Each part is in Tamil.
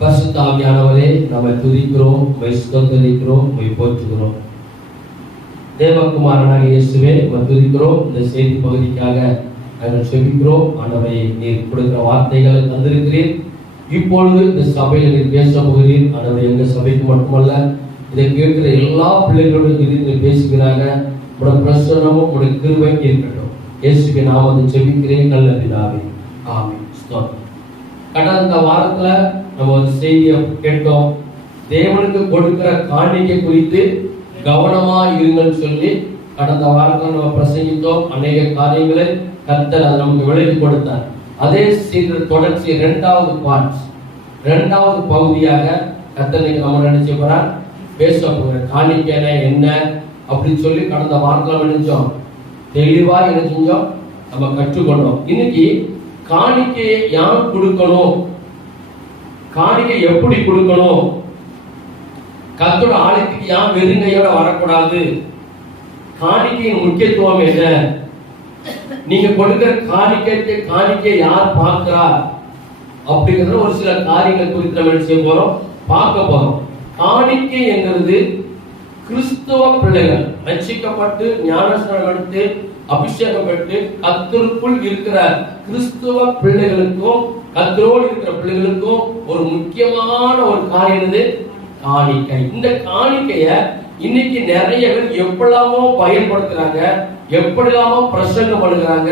பரிசுத்த ஆவியானவரே, நம்மை துதிக்கிறோம், உம்மை ஸ்தோத்திரிக்கிறோம், உம்மை போற்றுகிறோம். தேவகுமாரனாக இயேசுவே, உம்மை துதிக்கிறோம். இந்த செய்தி பகுதிக்காக நாங்கள் செபிக்கிறோம். ஆண்டவரே, நீர் கொடுக்கிற வார்த்தைகளை தந்திருக்கிறீர். இப்பொழுது இந்த சபையில் நீர் பேச போகிறீர். ஆண்டவரே, எங்க சபைக்கு மட்டுமல்ல, இதை கேட்கிற எல்லா பிள்ளைகளோடும் நீர் பேசுகிறாங்க. உடைய பிரசன்னமும் உடைய கிருபையும் இருக்கட்டும். இயேசுவின் நாமத்தில் செபிக்கிறேன் நல்ல பிதாவே, ஆமென். ஸ்தோத்திரம். கடந்த வாரத்துல நம்ம ஒரு செய்தியை கேட்டோம். தேவனுக்கு கொடுக்கிற காணிக்கை குறித்து கவனமா இருங்கன்னு சொல்லி கடந்த வாரத்தில் நம்ம பிரசங்கித்தோம். அநேக காரியங்களை கர்த்தர் அதை நமக்கு விளக்கி கொடுத்தார். அதே செய்தி தொடர்ச்சி இரண்டாவது பகுதியாக கர்த்தர் நம்ம நினைச்ச போறார் பேச போகிற காணிக்கை என்ன அப்படின்னு சொல்லி கடந்த வாரத்தில் நினைச்சோம். தெளிவா என்ன செஞ்சோம், நம்ம கற்றுக்கொண்டோம். இன்னைக்கு காணிக்கையை யார் கொடுக்கணும், காணிக்கை எப்படி கொடுக்கணும், கர்த்தரோட ஆலயத்துக்கு யார் வெறுங்கையோட வரக்கூடாது, காணிக்கையின் முக்கியத்துவம் என்ன, நீங்க கொடுக்கிற காணிக்கை யார் பார்க்கிறா அப்படிங்கிற ஒரு சில காரியங்கள் குறித்து நம்ம செய்ய போறோம், பார்க்க போறோம். காணிக்கை என்கிறது கிறிஸ்துவ பிள்ளைகள் ரட்சிக்கப்பட்டு ஞானஸ்நானம் எடுத்து அபிஷேகம் பெற்று கர்த்தருக்குள் இருக்கிற கிறிஸ்துவ பிள்ளைகளுக்கும் கர்த்தரோடு இருக்கிற பிள்ளைகளுக்கும் ஒரு முக்கியமான ஒரு காரியம் காணிக்கை. இந்த காணிக்கைய இன்னைக்கு நிறைய பேர் எப்படிலாமோ பயன்படுத்துறாங்க, எப்படிலாமோ பிரசங்கம் பண்ணுகிறாங்க.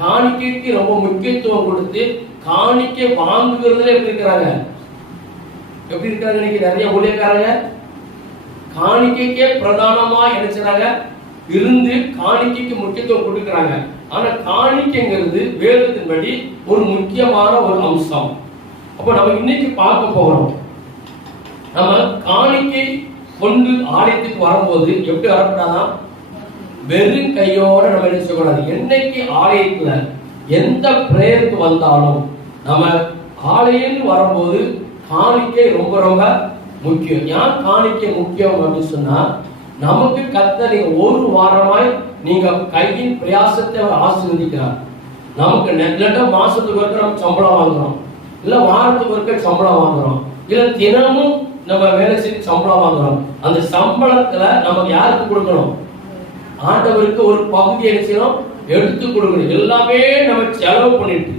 காணிக்கைக்கு ரொம்ப முக்கியத்துவம் கொடுத்து காணிக்கை வாங்குகிறதுல எப்படி இருக்காங்க இன்னைக்கு நிறைய ஊழியக்காரங்க காணிக்கைக்கே பிரதானமா நினைச்சாங்க இருந்து காணிக்கைக்கு முக்கியத்துவம் கொடுக்கிறாங்க. ஆனா காணிக்கைங்கிறது வேதத்தின்படி ஒரு முக்கியமான ஒரு அம்சம். அப்ப நம்ம இன்னைக்கு பார்க்க போறோம். நம்ம காணிக்கை கொண்டு ஆலயத்துக்கு வரும்போது எப்படி வரக்கூடாதான், வெறும் கையோட நம்ம என்ன செய்யக்கூடாது. என்னைக்கு ஆலயத்துல எந்த பிரேயருக்கு வந்தாலும் நம்ம ஆலயம் வரும்போது காணிக்கை ரொம்ப ரொம்ப முக்கியம். ஏன் காணிக்கை முக்கியம் அப்படின்னு சொன்னா, நமக்கு கர்த்தர் ஒரு வாரமாய் நீங்க கையின் பிரயாசத்தை ஆசீர்வதிக்கிறார். நமக்கு நெட்லட்ட மாசத்துக்கு ஒருக்க நம்ம சம்பளம் வாங்குறோம், இல்ல வாரத்துக்கு ஒருக்க சம்பளம் வாங்குறோம், இல்ல தினமும் நம்ம வேலை செஞ்சு சம்பளம் வாங்குறோம். அந்த சம்பளத்துல நமக்கு யாருக்கு கொடுக்கணும், ஆண்டவருக்கு ஒரு பகுதி என்ன செய்யணும், எடுத்து கொடுக்கணும். எல்லாமே நம்ம செலவு பண்ணிட்டு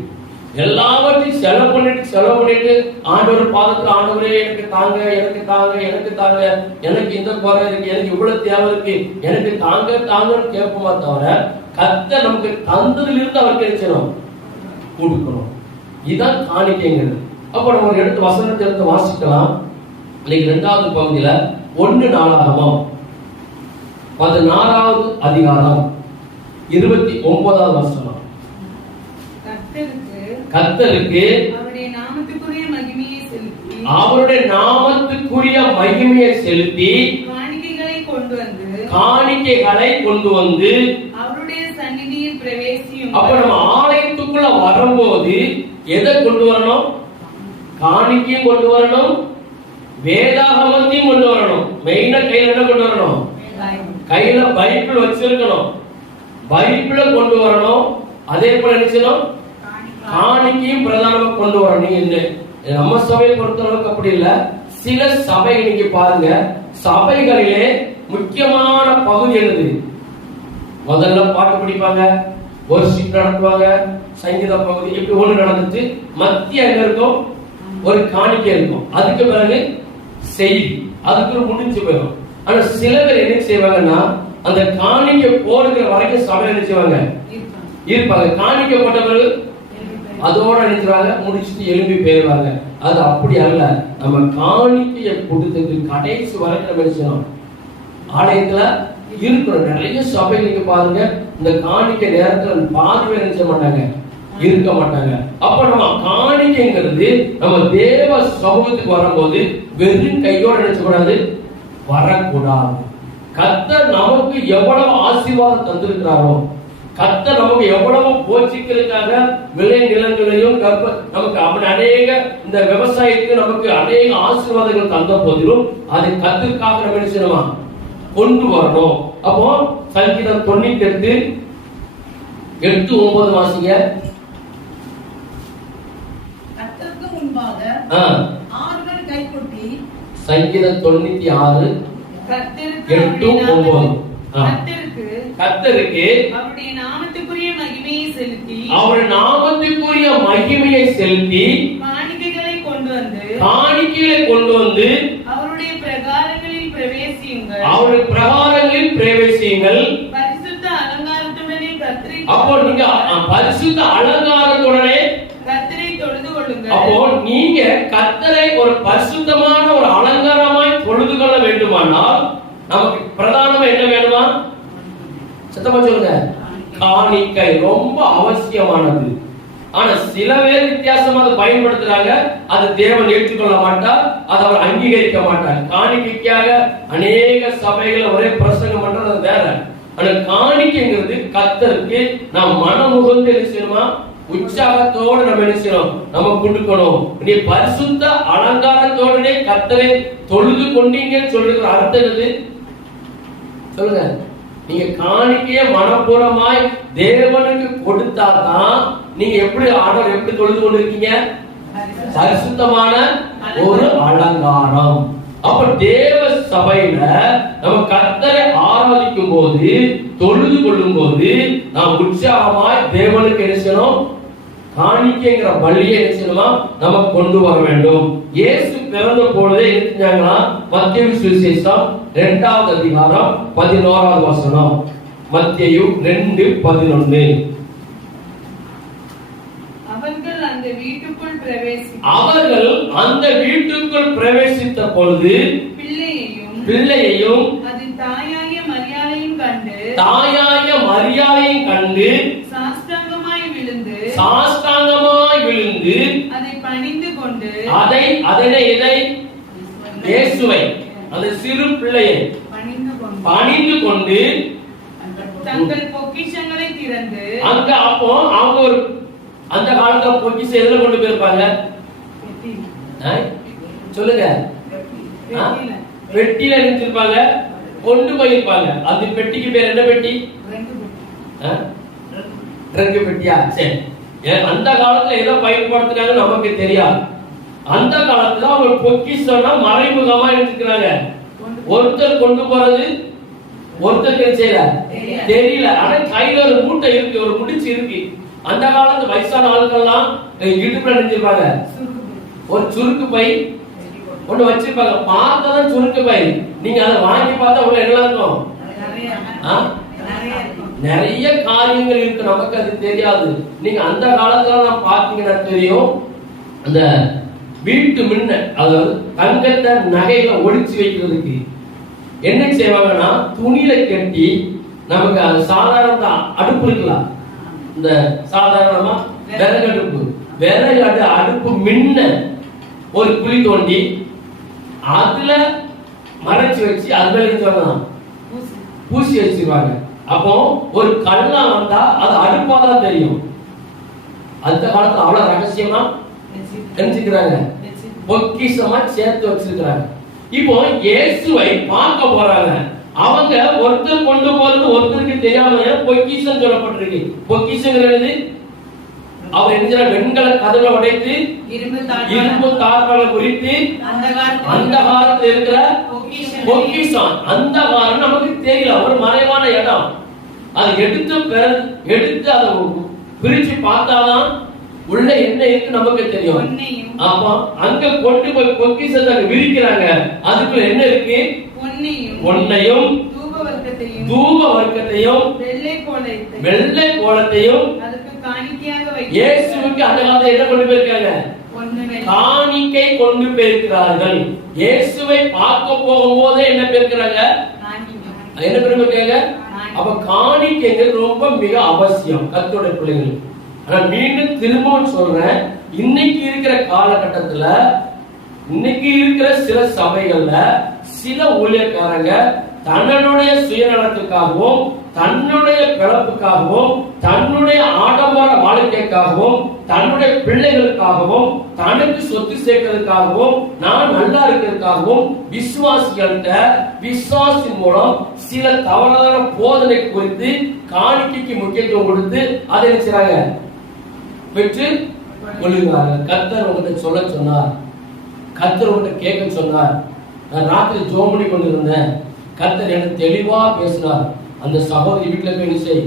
எல்லாவற்றையும் செலவு பண்ணிட்டு ஆண்டவர் பாதத்துல ஆண்டவரே எனக்கு தாங்க, எனக்கு தாங்க, எனக்கு தாங்க, எனக்கு இந்த குறை இருக்கு, எனக்கு இவ்வளவு தேவை இருக்கு, எனக்கு தாங்க தாங்கன்னு கேட்போமா தவிர கர்த்தர் நமக்கு தந்ததிலிருந்து அவருக்கு நினைச்சணும் கொடுக்கணும். இதுதான் காணிக்கைங்கிறது. அப்ப நம்ம ஒரு எடுத்து வசனத்தை எடுத்து வாசிக்கலாம். இன்னைக்கு 2வது பகுதியில 1 நாளாகமம் 14வது அதிகாரம் 29வது வசனம். கர்த்தருக்கு அவருடைய நாமத்துக்குரிய மகிமையை செலுத்தி காணிக்கைகளை கொண்டு வந்து அவருடைய சந்நிதியில் பிரவேசியும். அப்ப நம்ம ஆலயத்துக்குள்ள வரும்போது எதை கொண்டு வரணும், காணிக்கையும் கொண்டு வரணும், வேதாகமத்தையும் கொண்டு வரணும். மெயினா கையில என்ன கொண்டு வரணும், கையில பைபிள் வச்சிருக்கணும், பைபிளை கொண்டு வரணும். அதே போல நினைச்சணும் காணிக்கையும் பிரதானமா கொண்டு வரணும். நம்ம சபையை பொறுத்தளவுக்கு அப்படி இல்ல. சில சபை நீங்க பாருங்க, சபைகளிலே முக்கியமான பகுதி என்னது, முதல்ல பாட்டு படிப்பாங்க, வொர்ஷிப் நடத்துவாங்க, சங்கீத பகுதி இப்படி ஒண்ணு நடந்துச்சு, மத்திய என்ன இருக்கும், ஒரு காணிக்கை இருக்கும், அதுக்கு பிறகு செய்தி, அதுக்கு முடிஞ்சு போயிடும். ஆனா சில பேர் என்ன செய்வாங்கன்னா, அந்த காணிக்கை போடுகிற வரைக்கும் சபை என்ன செய்வாங்க இருப்பாங்க. காணிக்கை போட்ட பிறகு அதோட நினைக்கிறாங்க, முடிச்சுட்டு எழுப்பி போயிடுவாங்க. அது அப்படி அல்ல. நம்ம காணிக்கையை கொடுத்தது கடைசி வரைக்கும் நம்ம ஆலயத்துல இருக்கணும். நிறைய சபை நீங்க பாருங்க, இந்த காணிக்கை நேரத்துல பாதி பேர் நினைச்ச மாட்டாங்க, இருக்க மாட்டாங்க. அப்ப நம்ம காணிக்கைங்கிறது நம்ம தேவ சமூகத்துக்கு வரும்போது வெறும் கையோட நினைச்ச கூடாது, வரக்கூடாது. கர்த்தர் நமக்கு எவ்வளவு ஆசீர்வாதம் தந்திருக்கிறாரோ, கர்த்தர் நமக்கு எவ்வளவு போஷிக்கிறதுக்காக விளை நிலங்களையும் நமக்கு அநேக இந்த விவசாயத்துக்கு நமக்கு அநேக ஆசீர்வாதங்கள் தந்த போதிலும் அதை கர்த்தருக்காக நம்ம என்ன செய்யணுமா, கொண்டு வரணும். அப்போ சங்கீதம் 98 8 9 வாசிங்க. கர்த்தருக்கு முன்பாக சங்கீதம் 96 8 9. கர்த்தருக்கு அவருடைய நாமத்துக்குரிய மகிமையை செலுத்தி காணிக்கைகளை கொண்டு வந்து அவருடைய பிரகாரங்களில் பிரவேசியுங்கள். பரிசுத்த அலங்காரத்துடனே கர்த்தரை அப்போ நீங்க பரிசுத்த அலங்காரத்துடனே கர்த்தரை தொழுது கொள்ளுங்கள். அப்போ நீங்க கர்த்தரை ஒரு பரிசுத்தமான ஒரு அலங்காரமாய் தொழுது கொள்ள வேண்டுமானால் நமக்கு பிரதானமா என்ன வேணுமா? சத்தமா சொல்லுங்க. காணிக்கை ரொம்ப அவசியமானது. ஆனா சில பேர் வித்தியாசமா அதை பயன்படுத்துறாங்க. அது தேவன் ஏற்றுக்கொள்ள மாட்டார், அதை அவர் அங்கீகரிக்க மாட்டார். காணிக்கைக்காக அநேக சபைகளை ஒரே பிரசங்கம் பண்றது வேற. ஆனா காணிக்கைங்கிறது கர்த்தருக்கு நாம் மனமுகந்து என்ன செய்யணுமா? உற்சாகத்தோடு நம்ம என்ன செய்யணும்? நம்ம கொடுக்கணும். நீ பரிசுத்த அலங்காரத்தோடனே கர்த்தரை தொழுது கொண்டீங்கன்னு சொல்லுகிற அர்த்தம் என்னது? சொல்லுங்க. நீங்க காணிக்கைய மனப்பூர்வமாய் தேவனுக்கு கொடுத்தாதான் நீங்க எப்படி ஆண்டவர் எப்படி தொழுது கொண்டிருக்கீங்க? பரிசுத்தமான ஒரு அலங்காரம். அப்ப தேவ சபையில நம்ம கர்த்தரை ஆராதிக்கும் போது, தொழுது கொள்ளும் போது நாம் உற்சாகமாய் தேவனுக்கு என்ன செய்யணும்? காணிக்கைங்கிற பலியை என்ன செய்யணுமா? நம்ம கொண்டு வர வேண்டும். இயேசு பிறந்த பொழுதே என்ன செஞ்சாங்கன்னா, மத்தேயு சுவிசேஷம் 2வது அதிகாரம் 11வது வசனம். மத்தேயு 2:11. அவர்கள் அந்த வீட்டுக்குள் பிரவேசித்த பொழுது பிள்ளையையும் அதன் தாயாகிய மரியாதையும் கண்டு சாஷ்டாங்கமாய் விழுந்து அதை பணிந்து கொண்டு இயேசுவை அந்த சிறு பிள்ளையை பணிந்து கொண்டு தங்கள் பொக்கிஷங்களை திறந்து அங்க அப்போ அவங்க ஒரு அந்த காலத்துல பொக்கிஷம் எதுல கொண்டு போயிருப்பாங்க? சொல்லுங்க. பெட்டியில நினைச்சிருப்பாங்க, கொண்டு போயிருப்பாங்க. அந்த பெட்டிக்கு பேர் என்ன பெட்டி? ட்ரங்க் பெட்டியா? சரி. அந்த காலத்துல எதை பயன்படுத்துறாங்க நமக்கு தெரியாது. அந்த காலத்துல அவங்க பொக்கிஷம்னா மறைமுகமா எடுத்துக்கிறாங்க. ஒருத்தர் கொண்டு போறது ஒருத்தருக்கு தெரியல. ஆனா கையில ஒரு மூட்டை இருக்கு, ஒரு முடிச்சு இருக்கு. அந்த காலத்து வயசான ஆட்கள்லாம் இடுப்புல நினைச்சிருப்பாங்க ஒரு சுருக்கு பை ஒண்ணு வச்சிருப்பாங்க. பார்த்ததான் சுருக்கு பை. நீங்க அதை வாங்கி பார்த்தா உள்ள என்ன இருக்கும்? நிறைய காரியங்கள் இருக்கு, நமக்கு அது தெரியாது. நீங்க அந்த காலத்துல நான் பாத்தீங்கன்னா தெரியும், அந்த வீட்டு முன்ன அதாவது தங்கத்தை நகைகளை ஒளிச்சு வைக்கிறதுக்கு என்ன செய்வாங்கன்னா, துணியில கட்டி நமக்கு அது சாதாரண அடுப்பு இருக்கலாம், இந்த சாதாரணமா விறகு அடுப்பு மின்ன ஒரு குழி தோண்டி அதுல மறைச்சு வச்சு அதுல பூசி வச்சிருவாங்க. அப்போ ஒரு கல்லா வந்தா அது அடுப்பாதான் தெரியும். அந்த காலத்துல அவ்வளவு ரகசியமா தெரிஞ்சுக்கிறாங்க, பொக்கிஷமா சேர்த்து வச்சிருக்கிறாங்க. இப்போ இயேசுவை பார்க்க போறாங்க. அவங்க ஒருத்தர் கொண்டு போறது ஒருத்தருக்கு தெரியாம பொக்கிஷம் சொல்லப்பட்டிருக்கு. பொக்கிஷங்கிறது அவர் என்ன வெண்கல கதவை உடைத்து இரும்பு தாழ்களை குறித்து அந்த காலத்துல இருக்கிற பொக்கிஷம். அந்த காலம் நமக்கு தெரியல, ஒரு மறைவான இடம். அதை எடுத்து அதை பிரிச்சு பார்த்தாதான் உள்ள என்ன இருக்கு நமக்கு தெரியும். அப்ப அங்க கொண்டு போய் பொக்கிஷத்தை விரிக்கிறாங்க. அதுக்குள்ள என்ன இருக்கு? பொன்னையும் தூப வர்க்கத்தையும் வெள்ளை கோலத்தையும் இயேசுவுக்கு அந்த காலத்துல என்ன கொண்டு போயிருக்காங்க? காணிக்கை கொண்டு போயிருக்கிறார்கள். இயேசுவை பார்க்க போகும்போதே என்ன போயிருக்கிறாங்க? என்ன கொண்டு போயிருக்காங்க? அப்ப காணிக்கைங்கிறது ரொம்ப மிக அவசியம் கர்த்தருடைய பிள்ளைகள். ஆனா மீண்டும் திரும்பவும் சொல்றேன், இன்னைக்கு இருக்கிற காலகட்டத்துல, இன்னைக்கு இருக்கிற சில சபைகள்ல சில ஊழியக்காரங்க தன்னுடைய சுயநலத்துக்காகவும் தன்னுடைய பிறப்புக்காகவும் தன்னுடைய ஆடம்பர வாழ்க்கைக்காகவும் தன்னுடைய பிள்ளைகளுக்காகவும் தனக்கு சொத்து சேர்க்கிறதுக்காகவும் நான் நல்லா இருக்கிறதுக்காகவும் விசுவாசி மூலம் சில தவறான போதனை குறித்து காணிக்கைக்கு முக்கியத்துவம் கொடுத்து அதை செய்றாங்க, பெற்று கொள்ளுகிறார்கள். கர்த்தர் உங்களை சொல்ல சொன்னார், கர்த்தர் உன்கிட்ட கேட்க சொன்னார். நான் ராத்திரி ஜெபம் பண்ணி கொண்டிருந்தேன், கர்த்தர் எனக்கு தெளிவா பேசினார். அந்த சகோதரி வீட்டுல போய் என்ன செய்.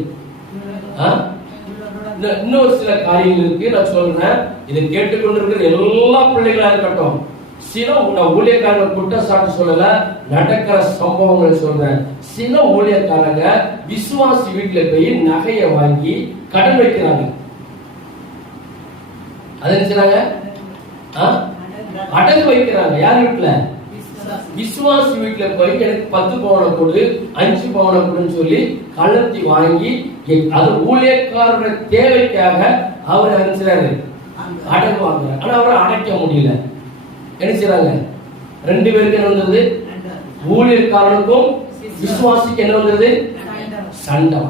இன்னொரு சில காரியங்களுக்கு நான் சொல்றேன், இதை கேட்டுக்கொண்டிருக்கிற எல்லா பிள்ளைகளா இருக்கட்டும். சில ஊழியக்காரங்க குற்றச்சாட்டு சொல்லல, நடக்கிற சம்பவங்களை சொல்றேன். சில ஊழியக்காரங்க விசுவாசி வீட்டுல போய் நகையை வாங்கி கடன் வைக்கிறாங்க. அது என்ன அடகு வைக்கிறாங்க. யார் வீட்டுல? விசுவாசி வீட்டுல போய் எனக்கு 10 பவுனை கொடு, 5 பவுனை கொடுன்னு சொல்லி கலத்தி வாங்கி, அது ஊழியக்காரருடைய தேவைக்காக அவர் அனுப்பிச்சாரு, அடகு வாங்குறாரு. ஆனா அவரை அடைக்க முடியல. என்ன செய்றாங்க? 2 பேருக்கு என்ன வந்தது? ஊழியக்காரனுக்கும் விசுவாசிக்கு என்ன வந்தது? சண்டை.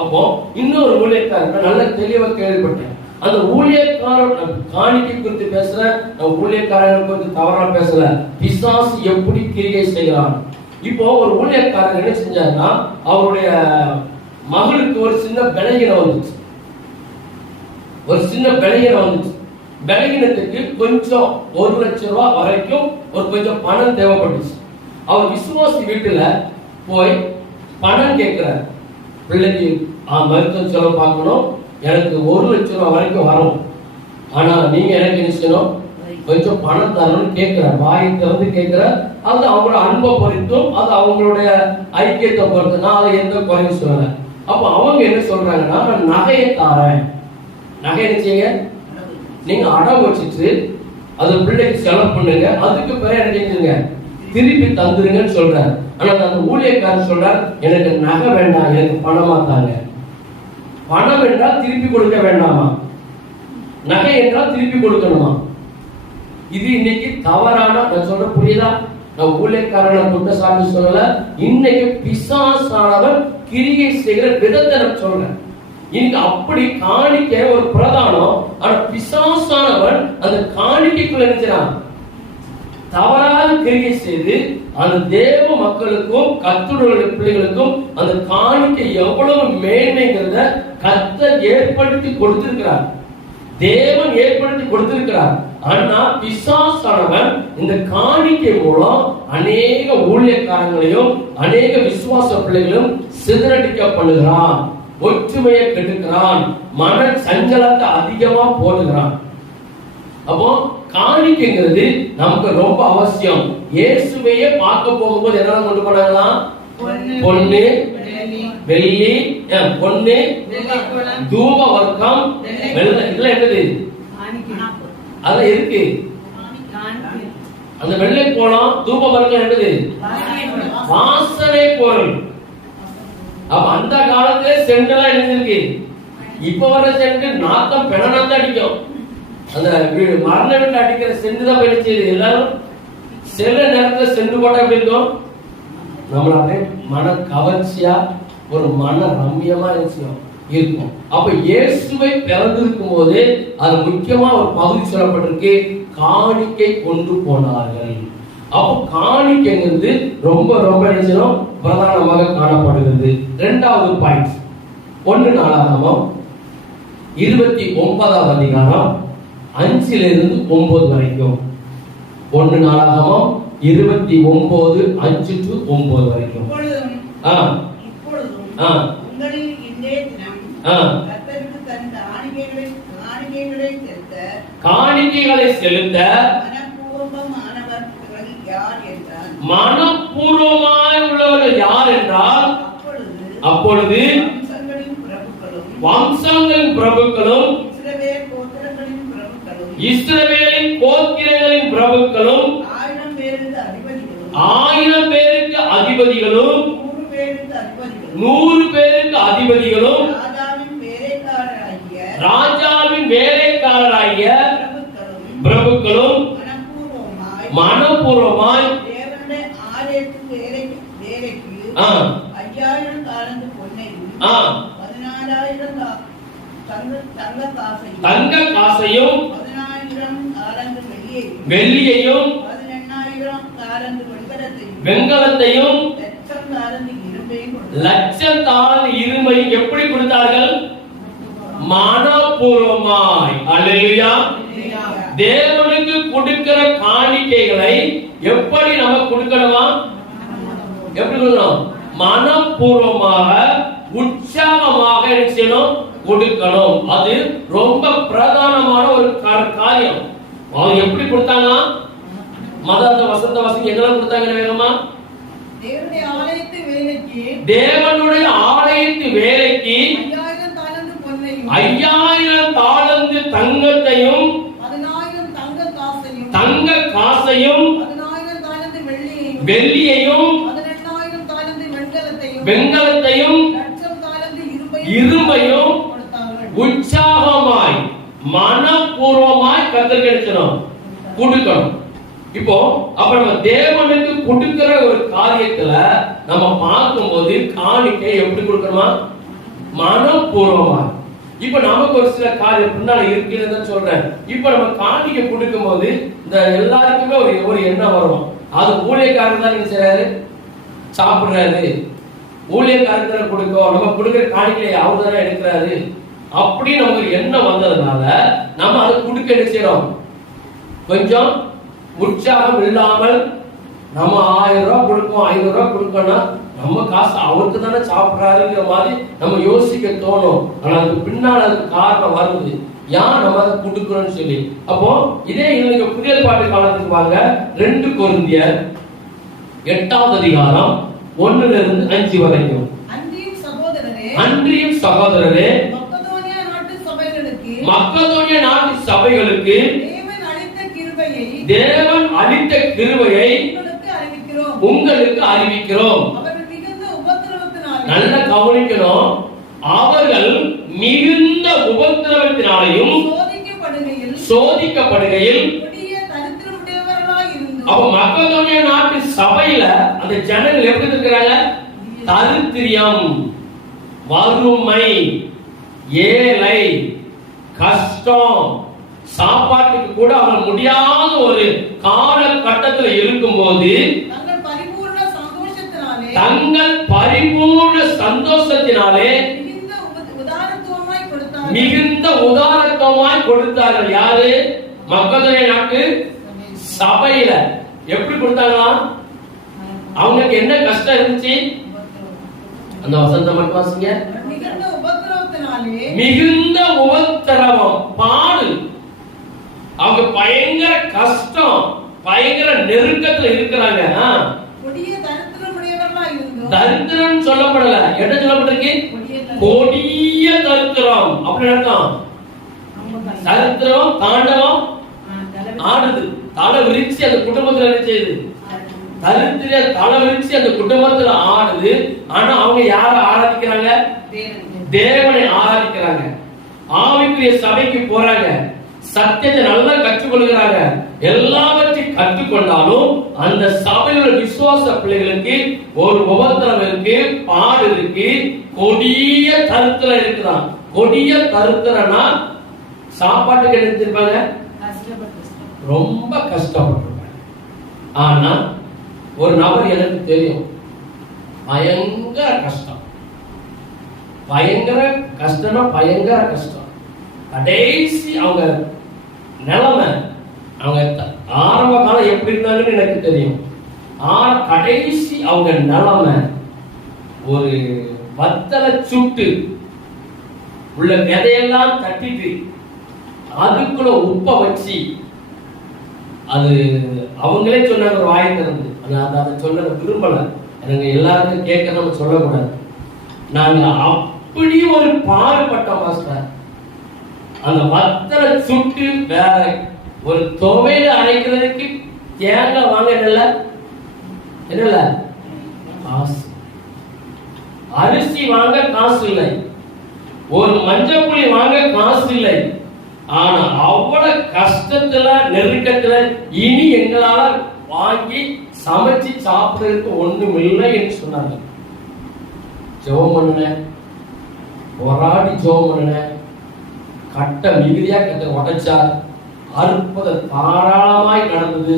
அப்போ இன்னொரு ஊழியக்காரர் நல்ல தெளிவா கேள்விப்பட்டேன். அந்த ஊழியக்காரர் காணிக்கை குறித்து பேசல, ஊழியக்காரர்கள் குறித்து தவறா பேசல, பிசாசு எப்படி கிரியை செய்கிறான். இப்போ ஒரு ஊழியக்காரர் என்ன செஞ்சாருன்னா, அவருடைய மகளுக்கு ஒரு சின்ன பலகீனம் வந்துச்சு. ஒரு சின்ன பலகீனம் வந்துச்சு. பலகீனத்துக்கு கொஞ்சம் 1 லட்சம் ரூபாய் வரைக்கும் ஒரு கொஞ்சம் பணம் தேவைப்பட்டுச்சு. அவர் விசுவாசி வீட்டுல போய் பணம் கேட்கிறார். பிள்ளைக்கு மருத்துவ செலவு பார்க்கணும், எனக்கு 1 லட்சம் ரூபாய் வரைக்கும் வரும், ஆனா நீங்க எனக்கு என்ன செய்யணும், கொஞ்சம் பணம் தரணும்னு கேட்கிறார். வாயை திறந்து கேட்கிறார். அது அவங்களோட அன்பை பொறுத்தும், அது அவங்களுடைய ஐக்கியத்தை பொறுத்து. நான் அதை எந்த குறையும் சொல்லல. அப்ப அவங்க என்ன சொல்றாங்கன்னா, நான் நகையை தாரேன். நகை என்ன செய்யுங்க, நீங்க அடகு வச்சுட்டு அது பிள்ளைக்கு செலவு பண்ணுங்க, அதுக்கு பிறகு என்ன செஞ்சுங்க, திருப்பி தந்துருங்கன்னு சொல்றாரு. ஆனா அந்த ஊழியக்காரர் சொல்றார், எனக்கு நகை வேண்டாம், எனக்கு பணமா தாங்க. பணம் என்றால் திருப்பி கொடுக்க வேண்டாமா, நகை என்றால் திருப்பி கொடுக்கணுமா? இது இன்னைக்கு தவறான, நான் சொல்ற புரியுதா? நான் ஊழியக்காரனை குற்றச்சாட்டு சொல்லல, இன்னைக்கு பிசாசானவன் கிரியை செய்கிற விதத்தை நான் சொல்றேன். இன்னைக்கு அப்படி காணிக்க ஒரு பிரதானம், ஆனா பிசாசானவன் அந்த காணிக்கைக்குள்ள இருக்கிறான். தவறாக கிரியை செய்து அந்த தேவ மக்களுக்கும் கர்த்தருடைய பிள்ளைகளுக்கும் அந்த காணிக்கை எவ்வளவு மேன்மைங்கிறத கர்த்தர் ஏற்படுத்தி கொடுத்திருக்கிறார், தேவன் ஏற்படுத்தி கொடுத்திருக்கிறார். ஆனா பிசாசானவன் இந்த காணிக்கை மூலம் அநேக ஊழியக்காரங்களையும் அநேக விசுவாச பிள்ளைகளும் சிதறடிக்க பண்ணுகிறான், ஒற்றுமையை கெடுக்கிறான், மன சஞ்சலத்தை அதிகமா போடுகிறான். அப்போ காணிக்கைங்கிறது நமக்கு ரொம்ப அவசியம். இயேசுவையே பார்க்க போகும்போது என்ன கொண்டு போனாங்களாம்? பொன்னு, வெள்ளி, பொன்னு, தூப வர்க்கம், வெள்ளை. இதெல்லாம் என்னது? அது இருக்கு. அந்த வெள்ளை போலாம், தூப வர்க்கம் என்னது? வாசனை பொருள். அப்ப அந்த காலத்துல செண்டெல்லாம் எழுதிருக்கு. இப்ப வர செண்டு நாத்தம் பெணநாத்தம் அடிக்கும். அந்த மரண வீட்டுல அடிக்கிற செண்டு தான் போயிடுச்சு. எல்லாரும் சில நேரத்துல செண்டு போட்டா எப்படி இருக்கும்? நம்மள அப்படியே மன கவர்ச்சியா, ஒரு மன ரம்யமா இருக்கும். அப்ப இயேசுவை பிறந்திருக்கும் போது அது முக்கியமா ஒரு பகுதி சொல்லப்பட்டிருக்கு, காணிக்கை கொண்டு போனார்கள். அப்போ காணிக்கைங்கிறது ரொம்ப ரொம்ப நினைச்சோம் பிரதானமாக காணப்படுகிறது. 2வது பாயிண்ட், 1 நாளாகமம் 29வது அதிகாரம் 5 to 9 வரைக்கும். 1 நாளாகமம் 29 5 to 9 வரைக்கும். உங்களில் இன்றைய தினம் கர்த்தருக்கு தன் காணிக்கைகளை செலுத்த மனப்பூர்வமாய் உள்ளவர்கள் யார் என்றால், அப்பொழுது வம்சங்களின் பிரபுக்களும் இஸ்ரவேலின் கோத்திரங்களின் பிரபுக்களும் 1000 பேருக்கு அதிபதிகளும் 100 பேருக்கு அதிபதிகளும் ராஜாவின் வேலைக்காரராகிய பிரபுக்களும் மனப்பூர்வமாய் 5000 தாலந்து பொன்னையும் 14000 தங்க காசையும் 10000 தாலந்து வெள்ளியையும் 18000 தாலந்து வெண்கலத்தையும் 1,00,000 தாலந்து இரும்பையும் 1,00,000 தாலந்து இரும்பையும் எப்படி கொடுத்தார்கள்? மனப்பூர்வமாய். அல்லேலூயா. தேவனுக்கு கொடுக்கிற காணிக்கை காணிக்கைகளை எப்படி நம்ம கொடுக்கணுமா? எப்படி கொடுக்கணும்? மனப்பூர்வமாக, உற்சாகமாக என்ன செய்யணும்? கொடுக்கணும். அது ரொம்ப பிரதானமான ஒரு காரியம். அவங்க எப்படி கொடுத்தாங்க? மத வசந்த வசதி எங்கெல்லாம் கொடுத்தாங்க வேணுமா? தேவனுடைய ஆலயத்து வேலைக்கு தேவனுடைய ஆலயத்து வேலைக்கு 5000 தாலந்து பொன்னையும் 5000 தாலந்து தங்கத்தையும் 10000 தங்க காசையும் 10000 தாலந்து வெள்ளியையும் 18000 தாலந்து வெண்கலத்தையும் 1,00,000 தாலந்து இரும்பையும் கொடுத்தார்கள். உற்சாகமாய் மனப்பூர்வமாய் கர்த்தருக்கு கொடுக்கணும். இப்போ அப்ப நம்ம தேவனுக்கு கொடுக்கிற ஒரு காரியத்துல நம்ம பார்க்கும்போது காணிக்கை எப்படி கொடுக்கணுமா? மனப்பூர்வமா. இப்ப நமக்கு ஒரு சில காரியம் பின்னால இருக்குன்னு சொல்றேன். இப்ப நம்ம காணிக்கை கொடுக்கும் போது இந்த எல்லாருக்குமே ஒரு எண்ணம் வரும். அது ஊழியக்காரர் தான் என்ன செய்யறாரு? சாப்பிடுறாரு. ஊழியக்காரர் கொடுக்கும், நம்ம கொடுக்கிற காணிக்கையை அவர் தானே எடுக்கிறாரு அப்படி நமக்கு எண்ணம் வந்ததுனால நம்ம அதை கொடுக்க என்ன செய்யறோம்? கொஞ்சம் உற்சாகம் இல்லாமல் நம்ம 1000 ரூபாய் கொடுப்போம், 500 ரூபாய் கொடுக்கணும், நம்ம காசு அவருக்கு தானே சாப்பிடுறாருங்கிற மாதிரி நம்ம யோசிக்க தோணும். ஆனா அதுக்கு பின்னால் அதுக்கு காரணம் வருது, ஏன் நம்ம அதை கொடுக்கணும்னு சொல்லி. அப்போ இதே நீங்க புதிய பாட்டு காலத்துக்கு வாங்க. 2 கொரிந்தியர் 8வது அதிகாரம் 1 இருந்து 5 வரைக்கும். அன்றியும் சகோதரரே மக்கதோனியா நாட்டு சபைகளுக்கு தேவன் அளித்த கிருபையை உங்களுக்கு அறிவிக்கிறோம். நல்ல கவனிக்கணும். அவர்கள் மிகுந்த உபத்திரவத்தினாலையும் சோதிக்கப்படுகையில் அப்ப மக்கதோனியா நாட்டு சபையில அந்த ஜனங்கள் எப்படி இருக்கிறாங்க? தரித்திரியம், வறுமை, ஏழை, கஷ்டம், சாப்பாட்டுக்கு கூட அவங்க முடியாத ஒரு காலகட்டத்தில் இருக்கும்போது தங்கள் பரிபூர்ண சந்தோஷத்தினாலே மிகுந்த உதாரத்துவமாய் கொடுத்தார்கள். யாரு? மக்கதோனியா நாட்டு சபையில. எப்படி கொடுத்தாங்களா? அவங்களுக்கு என்ன கஷ்டம் இருந்துச்சு? அந்த வசந்தம் மட்டும் வாசிங்க. மிகுந்த உபத்திரவம், பாடு, அவங்க பயங்கர கஷ்டம், பயங்கர நெருக்கத்துல இருக்கிறாங்க. தரித்திரம் சொல்லப்படல, என்ன சொல்லப்பட்டிருக்கு? கொடிய தரித்திரம். அப்படி அர்த்தம். தரித்திரம் தாண்டவம் ஆடுது, தலை விரிச்சு அந்த குடும்பத்துல என்ன செய்யுது? தரித்திர தலை விரிச்சு அந்த குடும்பத்துல ஆடுது. ஆனா அவங்க யாரை ஆராதிக்கிறாங்க? தேவனை ஆராதிக்கிறாங்க. ஆவிக்குரிய சபைக்கு போறாங்க, சத்தியத்தை நல்லா கற்றுக்கொள்கிறாங்க. எல்லாவற்றையும் கற்றுக்கொண்டாலும் அந்த சபையோட விசுவாச பிள்ளைகளுக்கு ஒரு உபத்திரம் இருக்கு, பாடு இருக்கு, கொடிய தரித்திரம் இருக்குதான். கொடிய தரித்திரம்னா சாப்பாட்டுக்கு எடுத்திருப்பாங்க, ரொம்ப கஷ்டப்பட்டிருப்பாங்க. ஆனா ஒரு நபர் எனக்கு தெரியும், பயங்கர கஷ்டம், பயங்கர கஷ்டம்னா பயங்கர கஷ்டம். கடைசி அவங்க நிலைமை, அவங்க ஆரம்ப காலம் எப்படி இருந்தாங்கன்னு எனக்கு தெரியும். கடைசி அவங்க நிலைமை ஒரு வத்தலை சுட்டு உள்ள விதையெல்லாம் தட்டிட்டு அதுக்குள்ள உப்ப வச்சு, அது அவங்களே சொன்னாங்க ஒரு வாய் திறந்து. அதை சொல்ல விரும்பல, எனக்கு எல்லாருக்கும் கேட்க நம்ம சொல்லக்கூடாது. நாங்க அப்படி ஒரு பாடுபட்ட மாஸ்டர். அந்த வத்தலை சுட்டு வேற ஒரு துவையில அரைக்கிறதுக்கு தேங்காய் வாங்க என்னல காசு, அரிசி வாங்க காசு இல்லை, ஒரு மஞ்சள் புளி வாங்க காசு இல்லை. ஆனா அவ்வளவு கஷ்டத்துல நெருக்கத்துல இனி எங்களால வாங்கி சமைச்சு சாப்பிடுறதுக்கு ஒண்ணும் இல்லை என்று சொன்னாங்க. ஜெபம் பண்ணுன, போராடி ஜெபம் பண்ணுன, கட்ட மிகுதியா கட்ட உடைச்சார். அற்புத தாராளமாய் நடந்தது.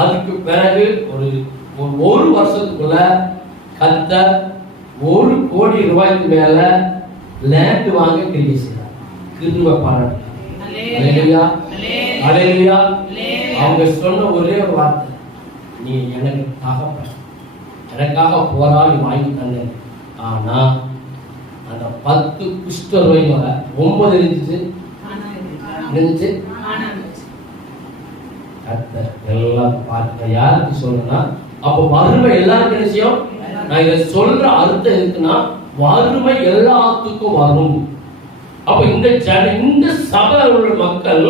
அதுக்கு பிறகு ஒரு வருஷத்துக்குள்ள கர்த்தர் 1 கோடி ரூபாய்க்கு மேல லேண்ட் வாங்க கிரியை செய்தார். கிருபை பாராட்டு. அல்லேலூயா, அல்லேலூயா, அவங்க சொன்ன ஒரே ஒரு வார்த்தை, நீ எனக்கு தகப்பன், எனக்காக போராடி வாங்கி தந்தேன். ஆனா அந்த 10 குஷ்டரோகிகளை 9 இருந்துச்சு. எல்லாம் பார்க்க யாருக்கு சொல்லணும்னா, அப்ப வறுமை எல்லாருக்கும் என்ன செய்யும்? நான் இதை சொல்ற அர்த்தம் இருக்குன்னா, வறுமை எல்லாத்துக்கும் வரும். அப்ப இந்த சபையில் உள்ள மக்கள்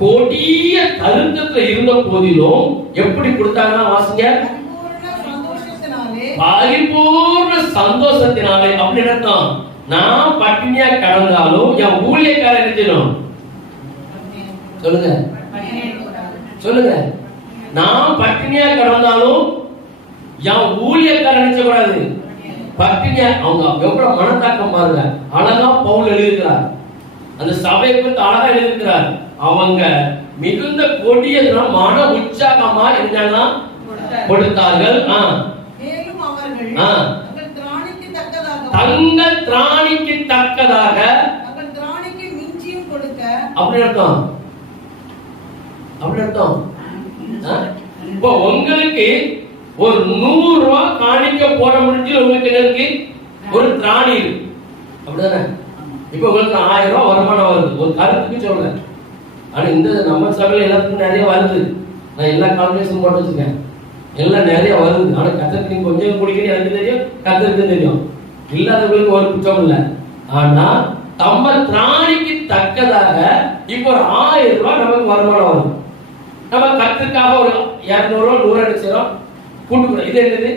கொடிய தருத்தத்துல இருந்த போதிலும் எப்படி கொடுத்தாங்கன்னா, வாசிங்க, பரிபூர்ண சந்தோஷத்தினாலே. அப்படின்னு அர்த்தம், நான் பட்டினியா கடந்தாலும் என் ஊழியக்காரர் என்ன செய்யணும்? சொல்லுங்க சொல்லுங்க. நான் பட்டினியா கடந்தாலும் என் ஊழியக்காரர் நினைச்ச கூடாது பட்டினியா. அவங்க எவ்வளவு மனத்தாக்கம் பாருங்க. அழகா பவுல் எழுதியிருக்கிறார், அந்த சபையை பற்றி அழகா எழுதியிருக்கிறார். அவங்க மிகுந்த கொடிய மன உற்சாகமா என்னன்னா கொடுத்தார்கள். தங்கள் திராணிக்கு தக்கதாக அப்படி அர்த்தம். அப்படி அர்த்தம். இப்போ உங்களுக்கு ஒரு 100 ரூபாய் காணிக்க போட முடிஞ்சு உங்களுக்கு என்ன இருக்கு? ஒரு திராணி இருக்கு, அப்படிதானே? இப்ப உங்களுக்கு 1000 ரூபாய் வருமானம் வருது, ஒரு கருத்துக்கு சொல்றேன். ஆனா இந்த நம்ம சபையில எல்லாத்துக்கும் நிறைய வருது. நான் எல்லா கால்குலேஷன் போட்டு வச்சிருக்கேன், எல்லாம் நிறைய வருது. ஆனா கத்தருக்கு கொஞ்சம் குடிக்கணும், எனக்கு தெரியும், கத்தருக்கு தெரியும். இல்லாதவங்களுக்கு ஒரு குற்றம் இல்லை. ஆனா நம்ம திராணிக்கு தக்கதாக இப்ப ஒரு 1000 ரூபாய் நமக்கு வருமானம் வரும். நம்ம கத்துக்காக ஒரு 200 ரூபாய் 100 அடிச்சிடும் கூட்டுக்கிறோம். இது என்னது?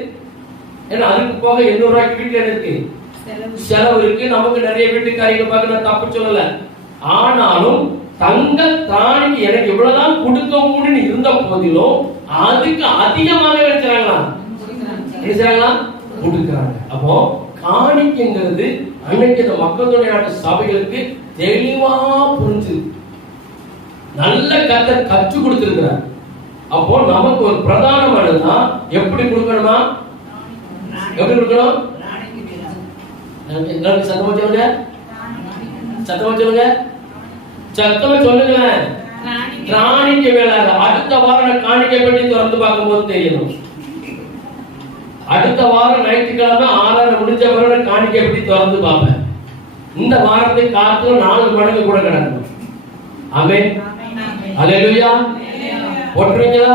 ஏன்னா அதுக்கு போக 800 ரூபாய்க்கு வீட்டுல இருக்கு, செலவு இருக்கு. நமக்கு நிறைய வீட்டுக்காரிகள் பார்க்க நான் தப்பு சொல்லல. ஆனாலும் தங்க திராணிக்கு எனக்கு இவ்வளவுதான் கொடுக்க முடியும்னு இருந்த போதிலும் அதுக்கு அதிகமாக நினைச்சாங்களா கொடுக்கிறாங்க. அப்போ காணிக்கைங்கிறது அன்னைக்கு இந்த மக்களுடைய நாட்டு சபைகளுக்கு தெளிவா புரிஞ்சு நல்ல கற்றுக் கொடுத்திருக்கிறார். அப்போ நமக்கு ஒரு பிரதானமானதுன்னா எப்படி கொடுக்கணுமா? எப்படி கொடுக்கணும்? சத்தமா சொல்லுங்க, சத்தமா சொல்லுங்க, சத்தமா சொல்லுங்களேன். காணிக்கை வேளாக. அடுத்த வாரம் காணிக்கை பற்றி திறந்து பார்க்கும் போது தெரியணும். அடுத்த வாரம் ஞாயிற்றுக்கிழமை 6 முடிஞ்ச பிறகு காணிக்கை பற்றி திறந்து பார்ப்பேன். இந்த வாரத்தை காத்து 4 மடங்கு கூட கிடக்கும். ஆமென், அல்லேலூயா. போட்டுருவீங்களா?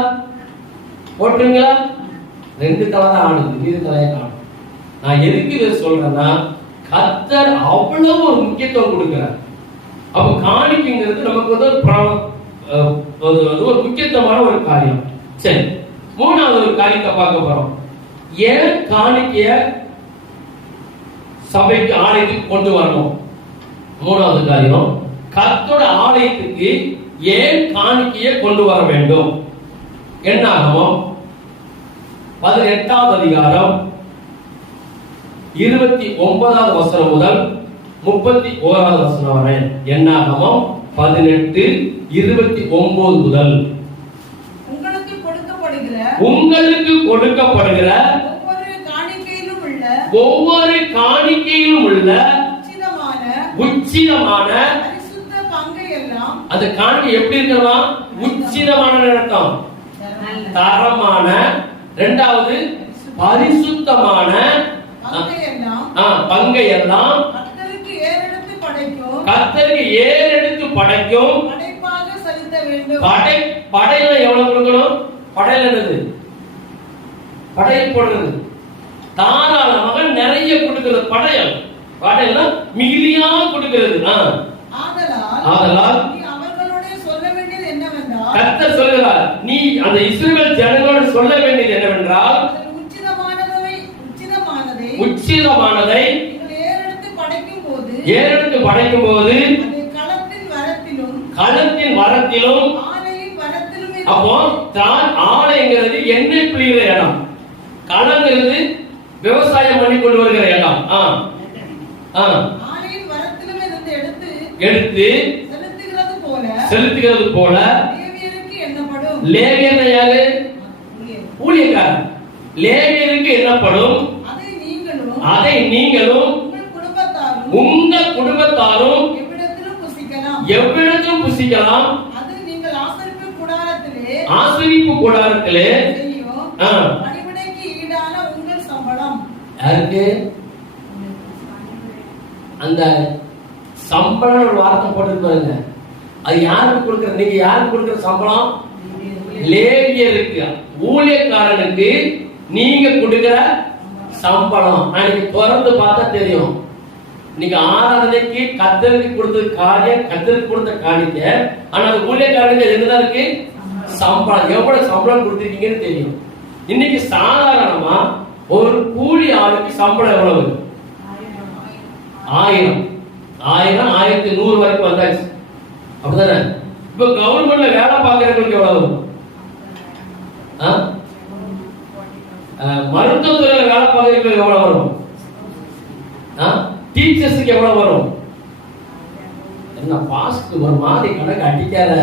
போட்டுருவீங்களா? 2 தலை தான் ஆடுது, மீது தலையை காணும். நான் எதுக்கு இதை சொல்றேன்னா, கர்த்தர் அவ்வளவு ஒரு முக்கியத்துவம் கொடுக்கிறார். அப்ப காணிக்கைங்கிறது நமக்கு வந்து ஒரு முக்கியத்துவமான ஒரு காரியம். சரி, 3வது ஒரு காரியத்தை பார்க்க போறோம். ஏன் காணிக்கைய சபைக்கு ஆலயத்துக்கு கொண்டு வரணும்? 3வது காரியம், கர்த்தரோட ஆலயத்துக்கு ஏன் காணிக்கையை கொண்டு வர வேண்டும்? என்னாகமம் 18வது அதிகாரம் 29வது வசனம் முதல் 31வது வசனம் வரை. என்னாகமம் 18:29 முதல். உங்களுக்கு கொடுக்கப்படுகிற ஒவ்வொரு காணிக்கையிலும் உள்ள உச்சிதமான அந்த காணிக்கை எப்படி இருக்கணுமா? உச்சிதமான அர்த்தம், தரமான. 2வது பரிசுத்தமான பங்கை எல்லாம் கர்த்தருக்கு ஏறெடுத்து படைக்கும். படையில எவ்வளவு கொடுக்கணும்? படையில என்னது? படையல் போடுறது, தாராளமாக நிறைய கொடுக்கிறது. படையல் படையல் மிகுதியா கொடுக்கிறது. ஆதலால் கர்த்தர் சொல்கிறார், நீ அந்த இஸ்ரவேல் ஜனங்களோடு சொல்ல வேண்டியது என்னவென்றால், உச்சிதமானதை ஏறெடுத்து படைக்கும் போது களத்தின் வரத்திலும். அப்போ ஆலயங்கிறது எண்ணெய் பிழிகிற இடம், களங்கிறது விவசாயம் பண்ணி கொண்டு வருகிற இடம். எடுத்து செலுத்துகிறது போல லேவியர் ஊழியக்காரர், லேவியருக்கு எண்ணப்படும். அதை நீங்களும் உங்கள் குடும்பத்தாரும் எவ்விடத்திலும் புசிக்கலாம். ஆசரிப்பு கூடாரத்திலே செய்யும் பணிவிடைக்கு ஈடான உங்கள் சம்பளம். யாருக்கு அந்த சம்பளம் ஒரு வார்த்தை போட்டுருப்பாங்க. அது யாருக்கு கொடுக்கிற, நீங்க யாருக்கு கொடுக்கிற சம்பளம்? லேவியருக்கு, ஊழியக்காரனுக்கு நீங்க கொடுக்கிற சம்பளம். அன்னைக்கு திறந்து பார்த்தா தெரியும். நீங்க ஆராதனைக்கு கத்தருக்கு கொடுத்த காரியம், கத்தருக்கு கொடுத்த காணிக்க. ஆனா அது ஊழியக்காரனுக்கு என்னதான் இருக்கு? சம்பளம். எவ்வளவு சம்பளம் கொடுத்திருக்கீங்கன்னு தெரியும். இன்னைக்கு சாதாரணமா ஒரு கூலி ஆளுக்கு சம்பளம் எவ்வளவு? 1000, 1100 வரைக்கும் வந்தாச்சு. அப்படிதானே? இப்ப கவர்மெண்ட்ல வேலை பார்க்கறவங்களுக்கு எவ்வளவு வரும்? மருத்துவத்துறையில வேலை பார்க்கறவங்களுக்கு எவ்வளவு வரும்? டீச்சர்ஸுக்கு எவ்வளவு வரும்? என்ன பாஸ்ட் ஒரு மாதிரி கணக்கு அடிக்காத,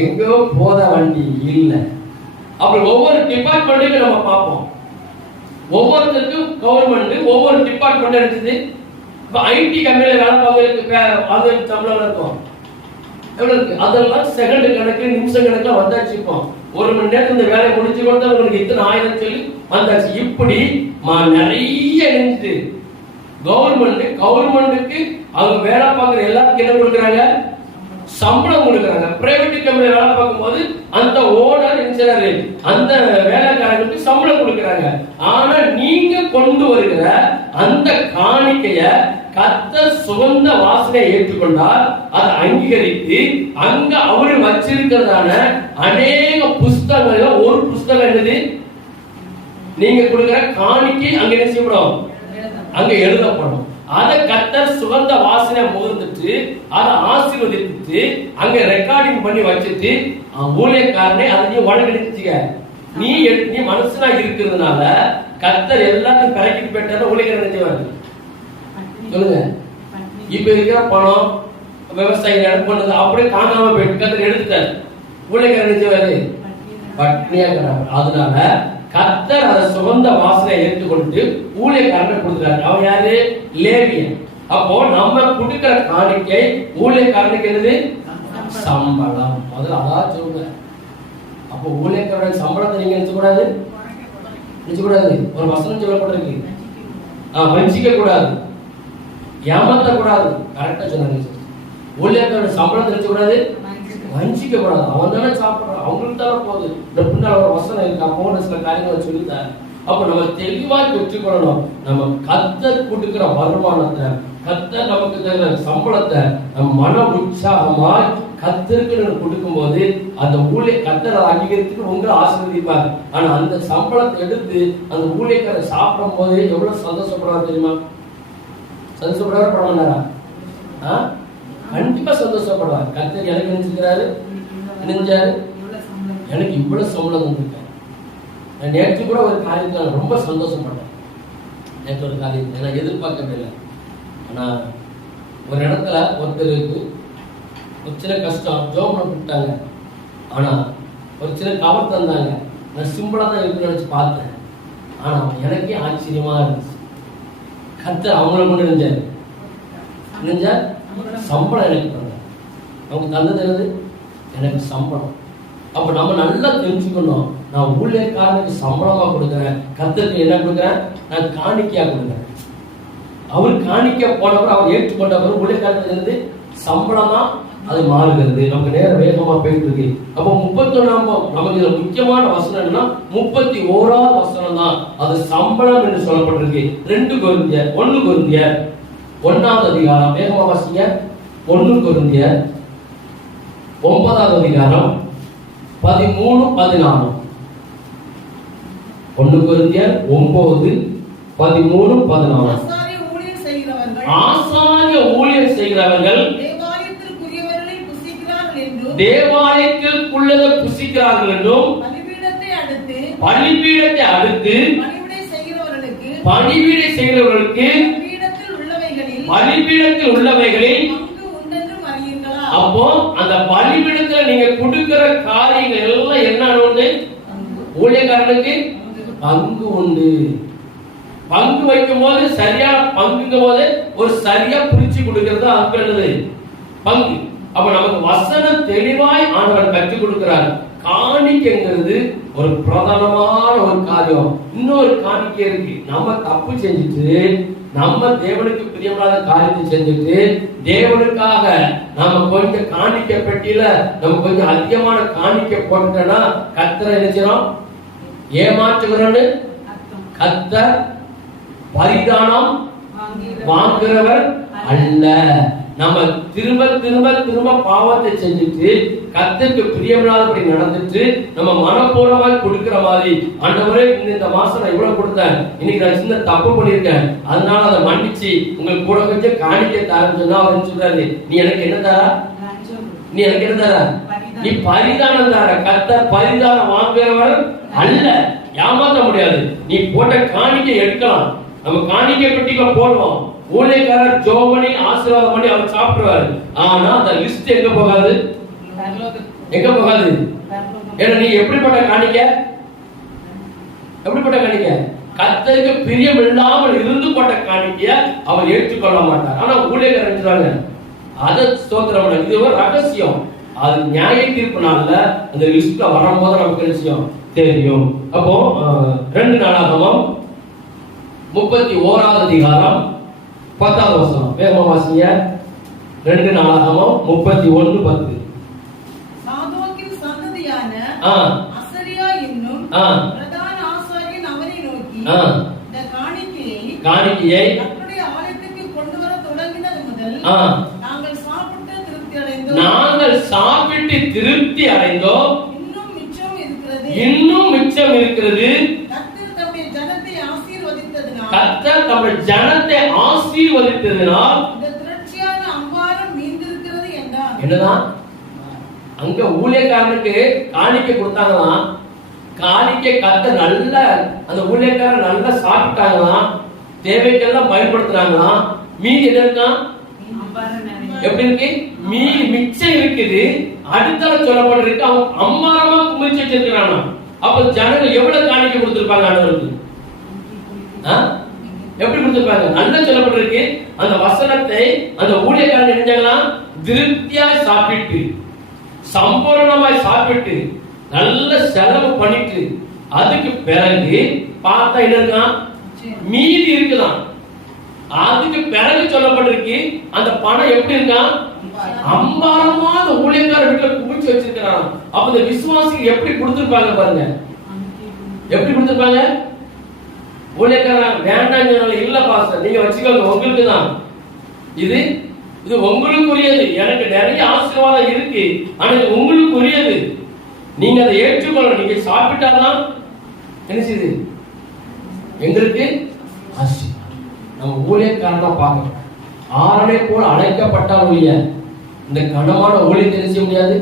எங்கோ போத வண்டி இல்ல. அப்படி ஒவ்வொரு டிபார்ட்மெண்ட்டுக்கு நம்ம பார்ப்போம். ஒவ்வொருத்தருக்கும் கவர்மெண்ட் ஒவ்வொரு டிபார்ட்மெண்ட் எடுத்தது. இப்ப ஐடி கம்பெனில வேலை பார்க்கறதுக்கு அது சம்பளம் இருக்கும். எவ்வளவு இருக்கு? அதெல்லாம் செகண்ட் கணக்கு, நிமிஷம் கணக்குல வந்தாச்சு. இப்போ 1 மணி நேரத்துல இந்த வேலையை முடிச்சு கொடுத்தா உங்களுக்கு இத்தனை 1000 சொல்லி வந்தாச்சு. இப்படி நிறைய நினைச்சு கவர்மெண்ட்டுக்கு அவங்க வேலை பார்க்குற எல்லாத்துக்கும் என்ன கொடுக்குறாங்க? சம்பளம் கொடுக்குறாங்க. பிரைவேட் கம்பெனில வேலை பார்க்கும் போது அந்த ஓனர் இன்ஜினியர் அந்த வேலைக்காரங்களுக்கு சம்பளம் கொடுக்குறாங்க. ஆனா நீங்க கொண்டு வருகிற அந்த காணிக்கைய கர்த்தர் சுகந்த வாசனை ஏற்றுக்கொண்டால் அதை அங்கீகரித்து அங்க அவரு வச்சிருக்கிறதான அநேக புஸ்தகங்கள்ல ஒரு புஸ்தகம் என்னது? நீங்க கொடுக்கிற காணிக்கை அங்க என்ன செய்யப்படும்? அங்க எழுதப்படும். அதை கர்த்தர் சுகந்த வாசனை முகர்ந்துட்டு அதை ஆசீர்வதித்து அங்க ரெக்கார்டிங் பண்ணி வச்சுட்டு ஊழியக்காரனை அதை நீ வழங்கடிச்சுக்க. நீ மனசுனா இருக்கிறதுனால கர்த்தர் எல்லாத்தையும் கரெக்ட் போயிட்டாரு. ஊழியக்காரன் செய்வாரு சொல்லுங்க. இப்ப இருக்கிற பணம் விவசாயம் பண்ணது அப்படியே காணாம போயிட்டு கர்த்தர் எடுத்துட்டாரு. ஊழியக்காரன் செய்வாரு பட்னியா கிடப்பாரு. அதனால கர்த்தர் அதை சுகந்த வாசனை ஏற்றுக்கொண்டு ஊழியக்காரனை கொடுக்கிறாரு. அவன் யாரு? லேவியன். அப்போ நம்ம கொடுக்கிற காணிக்கை ஊழியக்காரனுக்கு என்னது? சம்பளம். முதல்ல அதான் சொல்லுங்க. அப்போ ஊழியக்காரன் சம்பளத்தை நீங்க நினைச்சக்கூடாது. ஒரு வசனம் சொல்லப்பட்டிருக்கு, வஞ்சிக்க கூடாது, ஏமாத்த கூடாது. கரெக்டா சொன்னாங்க. ஊழியக்காரன் சம்பளத்தை நினைச்சக்கூடாது, வஞ்சிக்க கூடாது. அவன் தானே சாப்பிடுறான், அவங்களுக்கு தானே போகுது. இந்த பின்னால ஒரு வசனம் இருக்கு, அப்போ சில காரியங்களை சொல்லித்தாரு. அப்ப நம்ம தெளிவாக பெற்றுக்கொள்ளணும். நம்ம கர்த்தர் கொடுக்கிற வருமானத்தை, கர்த்தர் நமக்கு தர சம்பளத்தை நம்ம மன உற்சாகமாய் கர்த்தருக்கு கொடுக்கும் போது அந்த ஊழிய கர்த்தர் அங்கீகரித்துக்கு உங்களை ஆசீர்வதிப்பார். ஆனா அந்த சம்பளத்தை எடுத்து அந்த ஊழியக்காரர் சாப்பிடும் போது எவ்வளவு சந்தோஷப்படுறாரு தெரியுமா? சந்தோஷப்படுறாரு பட மாட்டாரா? கண்டிப்பா சந்தோஷப்படுவார். கர்த்தர் எனக்கு நினைச்சிருக்கிறாரு, நினைஞ்சாரு, எனக்கு இவ்வளவு சம்பளம் வந்திருக்காரு. நேற்று கூட ஒரு காரியத்தில் ரொம்ப சந்தோஷப்பட்டேன். நேற்று ஒரு காரியம் நான் எதிர்பார்க்கவே இல்லை. ஆனா ஒரு இடத்துல ஒருத்தருக்கு ஒரு சின்ன கஷ்டம், ஜோம் கூப்பிட்டாங்க. ஆனா ஒரு சின்ன கவர் தந்தாங்க. நான் சிம்பிளா தான் இருக்குன்னு நினைச்சு பார்த்தேன். ஆனா எனக்கே ஆச்சரியமா இருந்துச்சு. கர்த்தர் அவங்கள கொண்டு நினைஞ்சா சம்பளம் எனக்கு தந்தாங்க. அவங்க தந்தது என்னது? எனக்கு சம்பளம். அப்ப நம்ம நல்லா தெரிஞ்சுக்கணும். நான் ஊழியக்காரனுக்கு சம்பளமா கொடுக்குறேன், கர்த்தருக்கு என்ன கொடுக்குறேன்? நான் காணிக்கையா கொடுக்குறேன். அவர் காணிக்க போனவர், அவர் ஏற்றுக்கொண்டவர் ஊழியக்காரத்துல இருந்து சம்பளம் தான் அது மாறுகிறது. நமக்கு நேரம் வேகமா போயிட்டு இருக்கு. அப்போ 31 நமக்கு இதுல முக்கியமான வசனம் என்னன்னா 31வது வசனம் தான் அது சம்பளம் என்று சொல்லப்பட்டிருக்கு. 1 கொரிந்தியர் 1வது அதிகாரம், வேகமா வாசிங்க. 1 கொரிந்தியர் 9வது அதிகாரம் 13, 14. 1 கொரிந்தியர் 9, 13, 14. ஆசாரிய ஊழியம் செய்கிறவர்கள் தேவாலயத்திற்குள்ளதை புசிக்கிறார்கள் என்றும் பலிபீடத்தை அடுத்து பலிபீடை செய்கிறவர்களுக்கு பலிபீடத்தில் உள்ளவைகளில் அப்போ அந்த பலிபீடத்துல நீங்க கொடுக்கிற காரியங்கள் எல்லாம் என்ன? ஊழியக்காரனுக்கு பங்கு உண்டு. பங்கு வைக்கும் போது சரியான பங்குங்கும் போது ஒரு சரியா பிரிச்சு கொடுக்கிறது அது பங்கு. அப்ப நமக்கு வசனம் தெளிவாய் ஆண்டவர் கற்றுக் கொடுக்கிறார். காணிக்கைங்கிறது ஒரு பிரதானமான ஒரு காரியம். இன்னொரு காணிக்கை இருக்கு. நம்ம தப்பு செஞ்சுட்டு, நம்ம தேவனுக்கு பிரியமில்லாத காரியத்தை செஞ்சுட்டு, தேவனுக்காக நாம கொஞ்சம் காணிக்கை பெட்டியில நம்ம கொஞ்சம் அதிகமான காணிக்கை போட்டோம்னா கர்த்தரை நினைச்சிடும் ஏமாற்றுகிறோன்னு. கர்த்தர் பரிதானம் வாங்குறவர் அல்ல. நம்ம திரும்ப திரும்ப திரும்ப பாவத்தை செஞ்சுட்டு கர்த்தருக்கு பிரியமில்லாதபடி நடந்துட்டு நம்ம மனப்பூர்வமாக கொடுக்கிற மாதிரி, ஆண்டவரே இந்த மாசம் நான் இவ்வளவு கொடுத்தேன், இன்னைக்கு நான் சின்ன தப்பு பண்ணிருக்கேன், அதனால அதை மன்னிச்சு உங்களுக்கு கூட கொஞ்சம் காணிக்கை தரேன்னு சொன்னா அவர் சொல்றாரு, நீ எனக்கு என்ன தர, நீ எனக்கு என்ன தர, நீ பரிதானம் தர. கர்த்தர் பரிதானம் வாங்குறவர் அல்ல. ஏமாற்ற முடியாது. நீ போட்ட காணிக்கை எடுக்கலாம், நம்ம காணிக்கை பெட்டிக்குள்ள போடுவோம், ஊழியக்காரர் ஜோமணி ஆசீர்வாதம் பண்ணி அவர் சாப்பிடுவாரு. ஆனா அந்த லிஸ்ட் எங்க போகாது, எங்க போகாது? ஏன்னா நீ எப்படிப்பட்ட காணிக்க, எப்படிப்பட்ட காணிக்க, கர்த்தருக்கு பிரியம் இல்லாமல் இருந்து போட்ட காணிக்கைய அவர் ஏற்றுக்கொள்ள மாட்டார். ஆனா ஊழியக்காரர் சொல்றாங்க அதை ஸ்தோத்திரம் பண்ண. இது ஒரு ரகசியம். அது நியாய தீர்ப்பு நாள்ல அந்த லிஸ்ட்ல வரும்போது நமக்கு விஷயம் தெரியும். அப்போ 2 நாளாகமம் 31வது அதிகாரம் 10வது வசனம் வேகமா வாசிங்க. 2 நாளாகமம் 31:10. சாதோக்கின் சந்ததியான அசரியா என்னும் பிரதான ஆசாரியன் அவரை நோக்கி, இந்த காணிக்கையை கர்த்தருடைய ஆலயத்துக்கு கொண்டு வர தொடங்கினது முதல் நாங்கள் சாப்பிட்டு திருப்தி அடைந்தோம். இன்னும் மிச்சம் இருக்கிறது. கர்த்தர் தம்முடைய ஜனத்தை ஆசீர்வதித்ததினால் இந்த திரட்சியான அம்பாரம் மீந்திருக்கிறது என்றார். என்னதான் அங்க ஊழியக்காரனுக்கு காணிக்கை கொடுத்தாங்களாம். காணிக்கை கர்த்தர் நல்ல அந்த ஊழியக்காரன் நல்லா சாப்பிட்டாங்களாம், தேவைக்கெல்லாம் பயன்படுத்துறாங்களாம். மீதி என்ன இருக்கா, எப்படி இருக்கு, மீதி மிச்சம் இருக்குது. அடுத்தல சொல்லப்பட்டிருக்கு அவன் அம்மாரமா குமிச்சு வச்சிருக்கிறானா. அப்ப ஜனங்கள் எவ்வளவு காணிக்கை கொடுத்திருப்பாங்க ஆண்டவருக்கு? எப்படி கொடுத்திருப்பாங்க? நல்லா சொல்லப்பட்டிருக்கு. அந்த வசனத்தை அந்த ஊழியக்காரன் நினைச்சாங்களாம், திருப்தியா சாப்பிட்டு சம்பூர்ணமாய் சாப்பிட்டு நல்ல செலவு பண்ணிட்டு அதுக்கு பிறகு பார்த்தா என்ன இருக்கான், மீதி இருக்குதான். அதுக்கு பிறகு சொல்லப்பட்டிருக்கு அந்த பணம் எப்படி இருக்கான், அம்பாரமா அந்த ஊழியக்கார வீட்டுல குமிச்சு வச்சிருக்கிறான். அப்ப இந்த விசுவாசிக்கு எப்படி கொடுத்திருப்பாங்க பாருங்க, எப்படி கொடுத்திருப்பாங்க. ஊழியக்காரன் வேண்டாம் இல்ல பாஸ்டர் நீங்க வச்சுக்கோங்க, உங்களுக்கு தான் இது உங்களுக்குரியது, எனக்கு நிறைய ஆசீர்வாதம் இருக்கு, ஆனா இது உங்களுக்குரியது, நீங்க அதை ஏற்றுக்கொள்ளணும். நீங்க சாப்பிட்டாதான் என்ன செய்யுது எங்களுக்கு ஆசீர்வாதம். நம்ம ஊழியக்காரனா பார்க்கணும். ஆரணை போல அழைக்கப்பட்டால் ஒழிய இந்த கனமான ஊழியத்தை செய்ய முடியாது,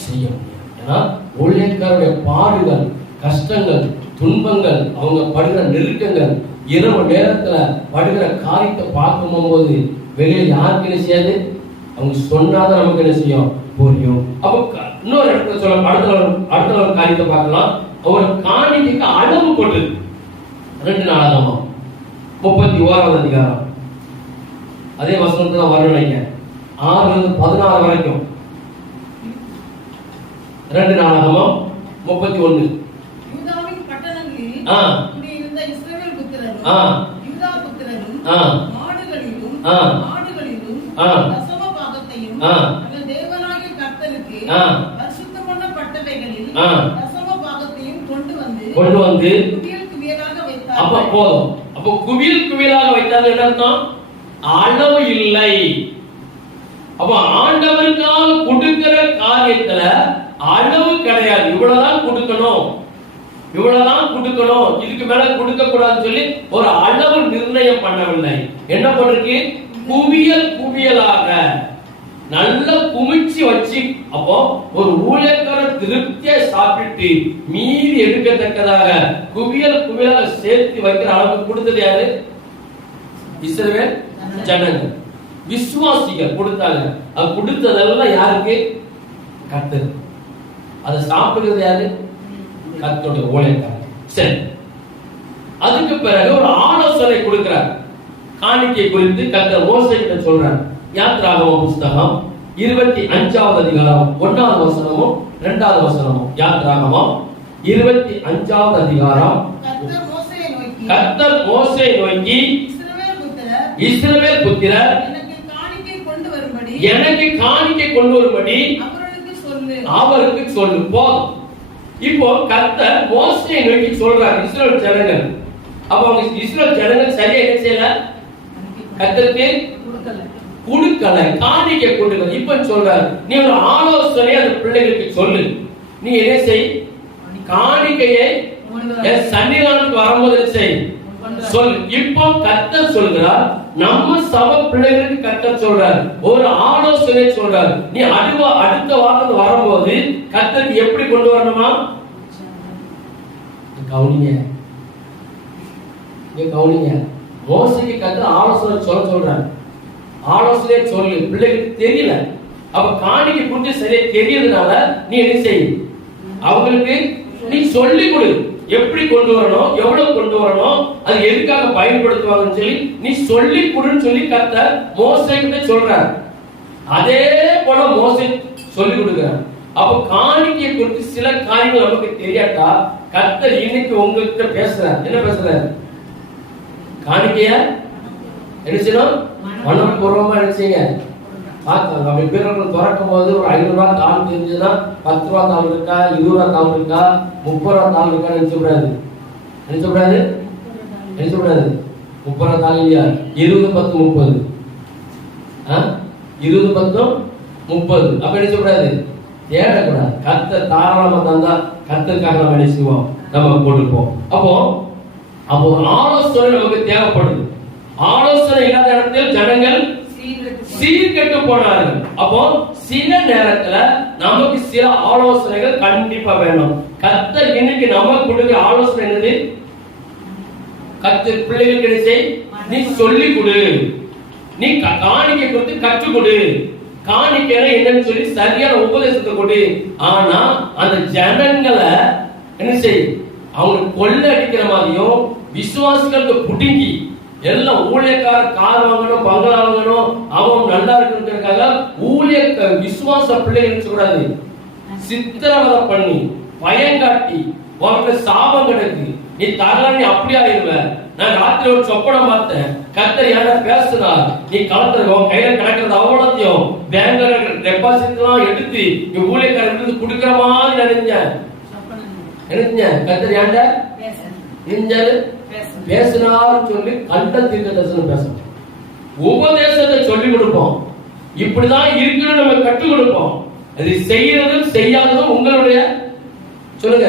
செய்ய முடியாது. ஏன்னா ஊழியக்காரருடைய பாடுகள், கஷ்டங்கள், துன்பங்கள், அவங்க படுகிற நெருக்கங்கள், இரவு நேரத்துல படுகிற காரியத்தை பார்க்கும் போது வெளியே யாருக்கு என்ன செய்யாது, அவங்க சொன்னாதான் நமக்கு என்ன செய்யும், புரியும். அப்ப இன்னொரு இடத்துல சொல்ல அடுத்த ஒரு காரியத்தை பார்க்கலாம். ஒரு காணிக்கைக்கு அளவு போட்டு 2 நாளாகமம் 31வது அதிகாரம் அதே வசனத்துல வரணுங்க 6-16 வரைக்கும். 2 நாளாகமம் 31. யூதாவின் பட்டணங்களில் குடியிருந்த இஸ்ரவேல் புத்திரரும் யூதா புத்திரரும் மாடுகளிலும் ஆடுகளிலும் தசம பாகத்தையும் தங்கள் தேவனாகிய கர்த்தருக்கு பரிசுத்தம் பண்ணப்பட்டவைகளில் தசம பாகத்தையும் கொண்டு வந்து குவியல் குவியலாக வைத்தார். அப்ப போதும். அப்ப குவியல் குவியலாக வைத்தால் என்ன அர்த்தம், அளவு இல்லை. அப்ப ஆண்டவருக்காக கொடுக்கிற காரியத்துல அளவு கிடையாது. இவ்வளவுதான் கொடுக்கணும், இவ்வளவுதான் கொடுக்கணும், இதுக்கு மேல கொடுக்க கூடாதுன்னு சொல்லி ஒரு அளவு நிர்ணயம் பண்ணவில்லை. என்ன பண்ணிருக்கு, குவியல் குவியலாக நல்ல குமிச்சு வச்சு. அப்போ ஒரு ஊழியக்கார திருப்தியா சாப்பிட்டு மீதி எடுக்கத்தக்கதாக குவியல் குவியலாக சேர்த்து வைக்கிற அளவுக்கு கொடுத்தது யாரு, இஸ்ரவேல் ஜனங்கள், விசுவாசிகள் கொடுத்தாங்க. அது கொடுத்ததெல்லாம் யாருக்கு, கர்த்தர். அதை சாப்பிடுறது யாரு, கர்த்தருடைய ஊழியக்காரர். சரி, அதுக்கு பிறகு ஒரு ஆலோசனை கொடுக்கிறார் காணிக்கை குறித்து. கர்த்தர் மோசே கிட்ட சொல்றார். யாத்திராகம புஸ்தகம் 25வது அதிகாரம் 1வது வசனமும் 2வது வசனமும். யாத்திராகமம் 25வது அதிகாரம். கர்த்தர் மோசேயை நோக்கி இஸ்ரவேல் புத்திரர் எனக்கு காணிக்கை கொண்டு வரும்படி அவருக்கு சொல்லு. போதும். இப்போ கர்த்தர் மோசேயை நோக்கி சொல்றார் இஸ்ரவேல் ஜனங்கள். அப்ப அவங்க இஸ்ரவேல் ஜனங்கள் சரியா என்ன செய்யல? கர்த்தருக்கு கொடுக்கல, காணிக்கை கொடுக்கல. இப்ப சொல்றாரு, நீ ஒரு ஆலோசனை அந்த பிள்ளைகளுக்கு சொல்லு. நீ என்ன செய்? காணிக்கையை சன்னிதானத்துக்கு வரும்போது செய் சொல். இப்போ கர்த்தர் சொல்கிறார், நம்ம சபை பிள்ளைகளுக்கு கர்த்தர் சொல்றார், ஒரு ஆலோசனை சொல்றார். நீ அடுத்த வாரத்துக்கு வரும்போது கர்த்தருக்கு எப்படி கொண்டு வரணுமா? கவுனிங்க, கவுனிங்க. மோசேக்கு கர்த்தர் ஆலோசனை சொல்றார். ஆலோசனை சொல்லு. பிள்ளைகளுக்கு தெரியல, அப்ப காணிக்கை கொடுத்து சரியா தெரியறதுனால நீ என்ன செய்? அவங்களுக்கு நீ சொல்லி கொடு, எப்படி கொண்டு வரணும், எவ்வளவு கொண்டு வரணும், அது எதுக்காக பயன்படுத்துவாங்கன்னு சொல்லி நீ சொல்லி கொடுன்னு சொல்லி கர்த்தர் மோசேக்கிட்ட சொல்றார். அதே போல மோசே சொல்லி கொடுக்கிறார். அப்ப காணிக்கை குறித்து சில காரியங்கள் நமக்கு தெரியாட்டா கர்த்தர் இன்னைக்கு உங்ககிட்ட பேசுறார். என்ன பேசுறார்? காணிக்கைய என்ன செய்யணும்? மனப்பூர்வமா என்ன செய்யுங்க? பார்த்தாங்க. அப்படி பேர்கள் திறக்கும் போது ஒரு 500 ரூபாய் தாள் தெரிஞ்சதுன்னா 10 ரூபாய் தாள் இருக்கா, 20 ரூபாய் தாள் இருக்கா, 30 ரூபாய் தாள் இருக்கா நினைச்சக்கூடாது. நினைச்சக்கூடாது, நினைச்சக்கூடாது. 30 ரூபாய் தாள் இல்லையா? 20, 10, 30. 20, 10, 30. அப்ப நினைச்சக்கூடாது, தேடக்கூடாது. கர்த்தர் தாராளமா தந்தா கர்த்தருக்காக நம்ம என்ன செய்வோம்? நம்ம கொடுப்போம். அப்போ ஆலோசனை நமக்கு தேவைப்படுது. ஆலோசனை இல்லாத இடத்தில் ஜனங்கள் சீர்கெட்டு போனார்கள். அப்போ சில நேரத்துல நமக்கு சில ஆலோசனைகள் கண்டிப்பா வேணும். கர்த்தர் இன்னைக்கு நமக்கு கொடுக்கிற ஆலோசனை என்னது? கர்த்தர் பிள்ளைகளுக்கு என்ன செய்? நீ சொல்லி கொடு, நீ காணிக்கை கொடுத்து கற்றுக் கொடு. காணிக்கை என்னன்னு சொல்லி சரியான உபதேசத்தை கொடு. ஆனா அந்த ஜனங்களை என்ன செய்? அவங்க கொள்ள அடிக்கிற மாதிரியும் விசுவாசிகளுக்கு புடுங்கி எல்லாம் ஊழியக்கார கார் வாங்கணும், பங்களா வாங்கணும், அவன் நல்லா இருக்கிறதுக்காக ஊழிய விசுவாச பிள்ளைகள் சொல்றாரு சித்திரவதை பண்ணி பயங்காட்டி உனக்கு சாபம் கிடக்கு, நீ தரல, நீ அப்படி ஆயிருவ. நான் ராத்திரி ஒரு சொப்பனம் பார்த்தேன், கர்த்தர் யார பேசுனார், நீ களத்துல உன் கையில கிடக்கிறது அவ்வளோத்தையும் பேங்க்ல டெபாசிட் எல்லாம் எடுத்து நீ ஊழியக்காரர்களுக்கு கொடுக்கிற மாதிரி நினைஞ்சேன். கர்த்தர் யாண்ட பேசினார் சொல்லி கண்ட தீர்க்க தரிசனம் பேசணும். உபதேசத்தை சொல்லி கொடுப்போம், இப்படிதான் இருக்குன்னு நம்ம கற்றுக் கொடுப்போம். அது செய்யறதும் செய்யாததும் உங்களுடைய சொல்லுங்க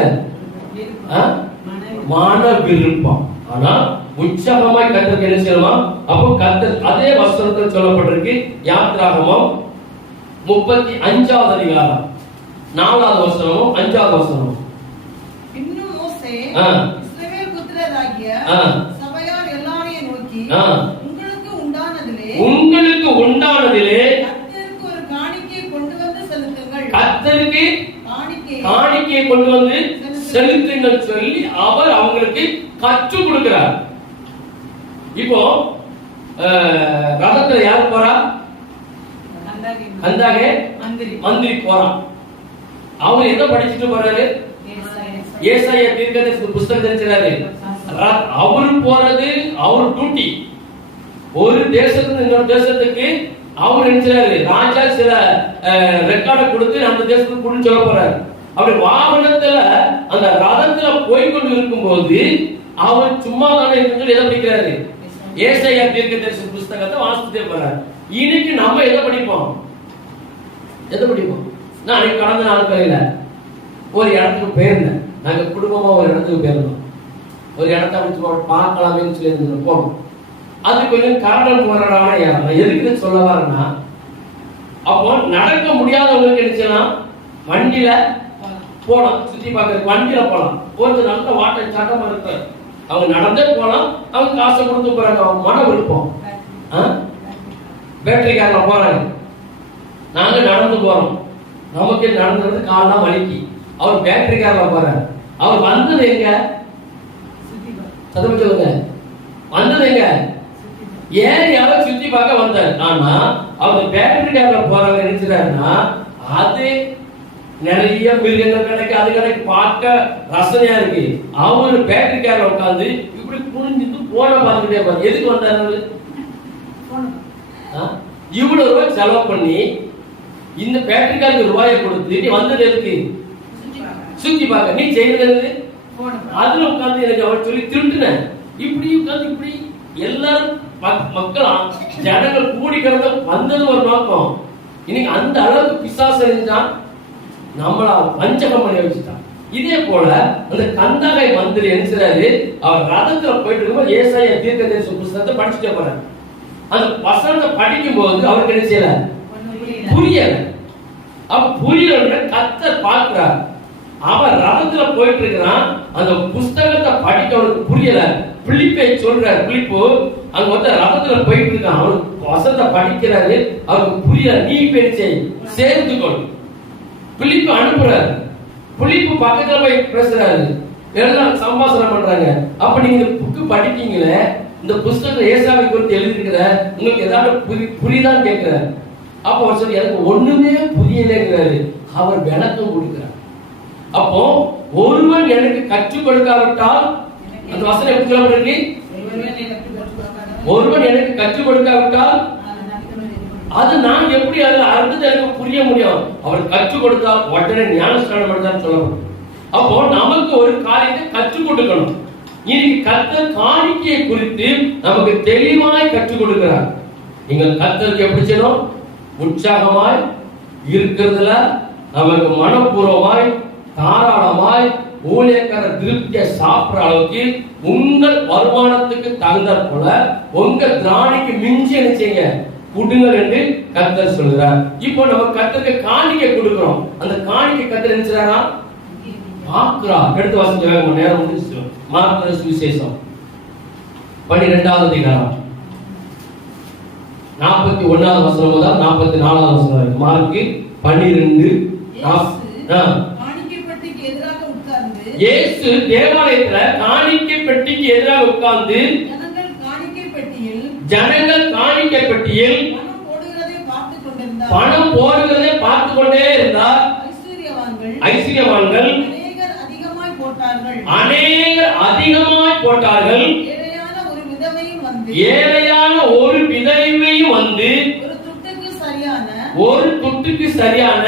மன விருப்பம். ஆனா உற்சாகமாய் கர்த்தருக்கு என்ன செய்யணும்? அப்போ கர்த்தர் அதே வசனத்தில் சொல்லப்பட்டிருக்கு. யாத்திராகமம் 35வது அதிகாரம் 4வது வசனமும் 5வது வசனமும். இன்னும் மோசே இஸ்ரவேல் புத்திரராகிய சபையார் எல்லாரையும் நோக்கி, உங்களுக்கு உண்டானதிலே கர்த்தருக்கு ஒரு காணிக்கையை கொண்டு வந்து செலுத்துங்கள், கர்த்தருக்கு காணிக்கையை கொண்டு வந்து செலுத்துங்கள் சொல்லி அவர் அவங்களுக்கு கற்றுக் கொடுக்கிறார். இப்போ ரதத்துல யார் போறா? அந்தாகே மந்திரி போறான். அவர் எதை படிச்சுட்டு போறாரு? ஏசாயா தீர்க்கதரிசி புத்தகத்தை தெரிஞ்சாரு. அவரு போறது அவர் டியூட்டி. ஒரு தேசத்துல இன்னொரு தேசத்துக்கு அவர் நினைச்சாரு. ராஜா சில ரெக்கார்டை கொடுத்து அந்த தேசத்துக்கு கொடுன்னு சொல்ல போறாரு. அப்படி வாகனத்துல அந்த ரதத்துல போய்கொண்டு இருக்கும் போது அவர் சும்மா தானே இருந்து எதை படிக்கிறாரு? ஏசாயா தீர்க்கதரிசி புத்தகத்தை வாசிச்சுட்டே போறாரு. இன்னைக்கு நம்ம எதை படிப்போம்? எதை படிப்போம்? நான் அன்னைக்கு கடந்த நாட்களில ஒரு இடத்துக்கு போயிருந்தேன். நாங்க குடும்பமா ஒரு இடத்துக்கு போயிருந்தோம். ஒரு இடத்த பார்க்கலாமே சொல்லி போனோம். அது கொஞ்சம் காரணம் போராடான இடம். எதுக்கு சொல்ல வரேன்னா, அப்போ நடக்க முடியாதவங்களுக்கு என்ன செய்யலாம்? வண்டியில போலாம், சுத்தி பார்க்க வண்டியில போலாம். ஒருத்தர் நல்ல வாட்டை சட்டமா இருக்கு, அவங்க நடந்தே போலாம். அவங்க காசை கொடுத்து போறாங்க, அவங்க மன விருப்பம். பேட்டரி கார்ல போறாங்க, நாங்க நடந்து போறோம். நமக்கு நடந்தது காலெல்லாம் வலிக்கு. அவர் பேட்டரி கார்ல போறாரு. அவர் வந்தது எங்க? சத்தம் சொல்லுங்க, வந்தது எங்க? ஏன் யாரும் சுத்தி பார்க்க வந்தார். ஆனா அவர் பேட்டரி கார்ல போறவர் நினைச்சாருன்னா அது நிறைய மிருகங்கள் கிடைக்கு, அது கிடைக்கு, பார்க்க ரசனையா இருக்கு. அவரு பேட்டரி கார்ல உட்காந்து இப்படி புரிஞ்சுட்டு போன பார்த்துக்கிட்டே பாரு. எதுக்கு வந்தாரு? இவ்வளவு ரூபாய் செலவு பண்ணி இந்த பேட்டரி காருக்கு ரூபாயை கொடுத்து நீ வந்தது எதுக்கு? சுத்தி பார்க்க. நீ செய்யறது அதுல உட்கார்ந்து எனக்கு அவன் சொல்லி திருட்டுன இப்படி உட்கார்ந்து இப்படி எல்லாரும் மக்கள் ஜனங்கள் கூடி கிடந்த வந்தது ஒரு நோக்கம். இன்னைக்கு அந்த அளவுக்கு பிசாசு இருந்தான், நம்மள வஞ்சகம் பண்ணி வச்சுட்டான். இதே போல அந்த கந்தகை மந்திரி என்ன, அவர் ரதத்துல போயிட்டு இருக்கும்போது ஏசாயா தீர்க்கதரிசி புத்தகத்தை படிச்சுட்டே போறாரு. அந்த வசனத்தை படிக்கும் போது அவருக்கு என்ன செய்யல, புரியல. அப்ப புரியல, கர்த்தர் பார்க்கிறார். அவன் ரதத்துல போயிட்டு இருக்கிறான், அந்த புஸ்தகத்தை படிக்க அவனுக்கு புரியல. பிலிப்பை சொல்றாரு, பிலிப்பு அங்க வந்து ரதத்துல போயிட்டு இருக்கான், அவனுக்கு வசனத்தை படிக்கிறாரு, அவருக்கு புரியல. நீ பேச்சை சேர்த்துக்கொள். பிலிப்பு அனுப்புறாரு. பிலிப்பு பக்கத்துல போய் பேசுறாரு, எல்லாம் சம்பாஷணம் பண்றாங்க. அப்ப நீங்க இந்த புக்கு படிக்கீங்களே, இந்த புஸ்தகம் ஏசாவை குறித்து எழுதிருக்கிற உங்களுக்கு ஏதாவது புரியுதான்னு கேட்கிறாரு. அப்ப அவர் சொல்லி எனக்கு ஒண்ணுமே புரியலைங்கிறாரு. அவர் விளக்கம் கொடுக்கிறார். அப்போ ஒருவன் எனக்கு கற்றுக் கொடுக்காவிட்டால், அந்த வசனம் எப்படி சொல்லப்பட்டிருக்கு? ஒருவன் எனக்கு கற்றுக் கொடுக்காவிட்டால் அது நான் எப்படி அதுல அர்த்தத்தை எனக்கு புரிய முடியும்? அவர் கற்றுக் கொடுத்தா உடனே ஞானஸ்நானம் பண்ணதான் சொல்லப்படும். அப்போ நமக்கு ஒரு காரியத்தை கற்றுக் கொடுக்கணும். இன்னைக்கு கர்த்தர் காணிக்கையை குறித்து நமக்கு தெளிவாய் கற்றுக் கொடுக்கிறார். நீங்கள் கர்த்தருக்கு எப்படி செய்யணும்? உற்சாகமாய் இருக்கிறதுல நமக்கு மனப்பூர்வமாய் தாராளமாய் ஊழியக்கார திருப்தியை சாப்பிடுற அளவுக்கு உங்கள் வருமானத்துக்கு தகுந்த போல உங்க திராணிக்கு மிஞ்சி நினைச்சீங்க கொடுங்கள் என்று கர்த்தர் சொல்கிறார். இப்போ நம்ம கர்த்தருக்கு காணிக்கை கொடுக்கிறோம். அந்த காணிக்கை கர்த்தர் நினைச்சாரா பார்க்கிறார். எடுத்து வாசிக்க நேரம் முடிச்சு. மார்க்கு சுவிசேஷம் 12வது அதிகாரம் 41வது வசனம் முதல் 44வது வசனம் வரை. மார்க்கு 12 இயேசு தேவாலயத்துல காணிக்கை பெட்டிக்கு எதிராக உட்கார்ந்து ஜனங்கள் காணிக்கை பெட்டியில் பணம் போடுகிறதை பார்த்து கொண்டே இருந்தார். ஐஸ்வர்யவான்கள் அநேகர் அதிகமாய் போட்டார்கள். ஏழையான ஒரு விதவையும் வந்து ஒரு துட்டுக்கு சரியான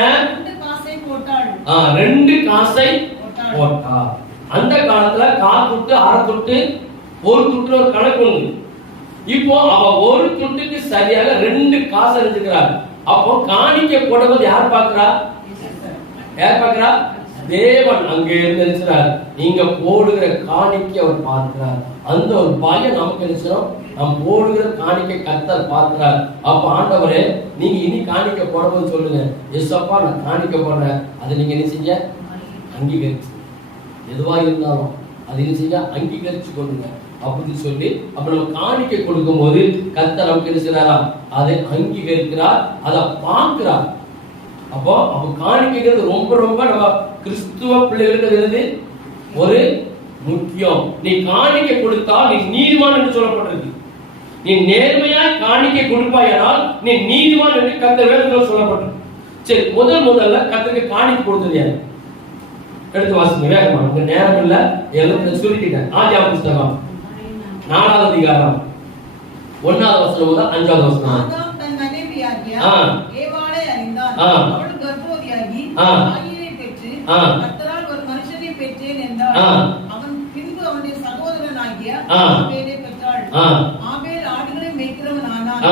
2 காசை போட்டார். அந்த காலத்துல கால் துட்டு, அரை துட்டு, ஒரு துட்டு ஒரு கணக்கு உண்டு. இப்போ அவ ஒரு துட்டுக்கு சரியாக 2 காசு அறிஞ்சுக்கிறார். அப்போ காணிக்கை போடுவது யார் பார்க்கிறா? யார் பார்க்கிறா? தேவன் அங்கே இருக்கிறார். நீங்க போடுகிற காணிக்கை அவர் பார்க்கிறார். அந்த ஒரு பயம் நமக்கு நினைச்சோம். நாம் போடுகிற காணிக்கை கர்த்தர் பார்க்கிறார். அப்ப ஆண்டவரே நீங்க இனி காணிக்கை போடும்போது சொல்லுங்க, எஸ்அப்பா நான் காணிக்கை போடுறேன், அதை நீங்க என்ன செஞ்ச அங்கீகரிச்சு, எதுவா இருந்தாலும் அதை என்ன செஞ்ச அங்கீகரிச்சு கொள்ளுங்க அப்படி சொல்லி அப்ப நம்ம காணிக்கை கொடுக்கும் போது கர்த்தர் நமக்கு என்ன செய்றாரா? அதை அங்கீகரிக்கிறார், அதை பார்க்கிறார். அப்போ காணிக்கைங்கிறது ரொம்ப ரொம்ப நம்ம கிறிஸ்துவ பிள்ளைகளுக்கு ஒரு முக்கியம். நீ காணிக்கை கொடுத்தால் நீ நீதிமான் என்று சொல்லப்பட்டிருக்கு. நீ நேர்மையாய் காணிக்கை கொடுப்பாயானால் நீ நீதிமான் என்று கர்த்தர் வேதத்தில் சொல்லப்பட்டிருக்கு. சரி, முதல்ல கர்த்தருக்கு காணிக்கை கொடுத்தது யாரு? எடுத்து வாசிங்க வேகமா, உங்க நேரம் இல்ல, எல்லாம் சொல்லிட்டேன். ஆதியாகம புத்தகம் 4வது அதிகாரம் 1வது வசனம் முதல் 5வது வசனம். தன் மனைவியாகிய ஏவாளை அறிந்தான். அவள் கர்ப்பவதியாகி ஆயீரை பெற்று கர்த்தரால் ஒரு மனுஷனை பெற்றேன் என்றாள். அவன் பின்பு அவனுடைய சகோதரனாகிய ஆபேலை பெற்றாள். ஆபேல் ஆடுகளை மேய்க்கிறவன் ஆனான்.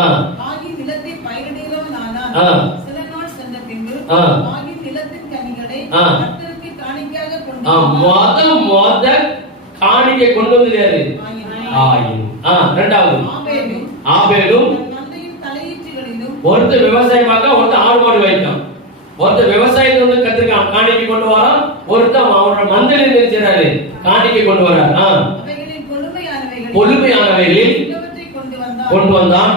ஆகின் நிலத்தை பயிரிடுகிறவன் ஆனான். சில நாள் சென்ற பின்பு ஆகின் நிலத்தின் கனிகளை கர்த்தருக்கு காணிக்கையாக கொண்டு காணிக்கை கொண்டு வந்து யாரு? ஆயின். இரண்டாவது ஆபேலும் ஒருத்தர் விவசாயமாக ஒருத்தர் ஆடு மாடு வைக்கும். ஒருத்தர் விவசாயத்தை வந்து கத்திரிக்காய் காணிக்கை கொண்டு வரான், ஒருத்தர் அவரோட மந்தையில் நினைச்சாரு காணிக்கை கொண்டு வரார். கொழுமையானவைகளில் கொண்டு வந்தான்.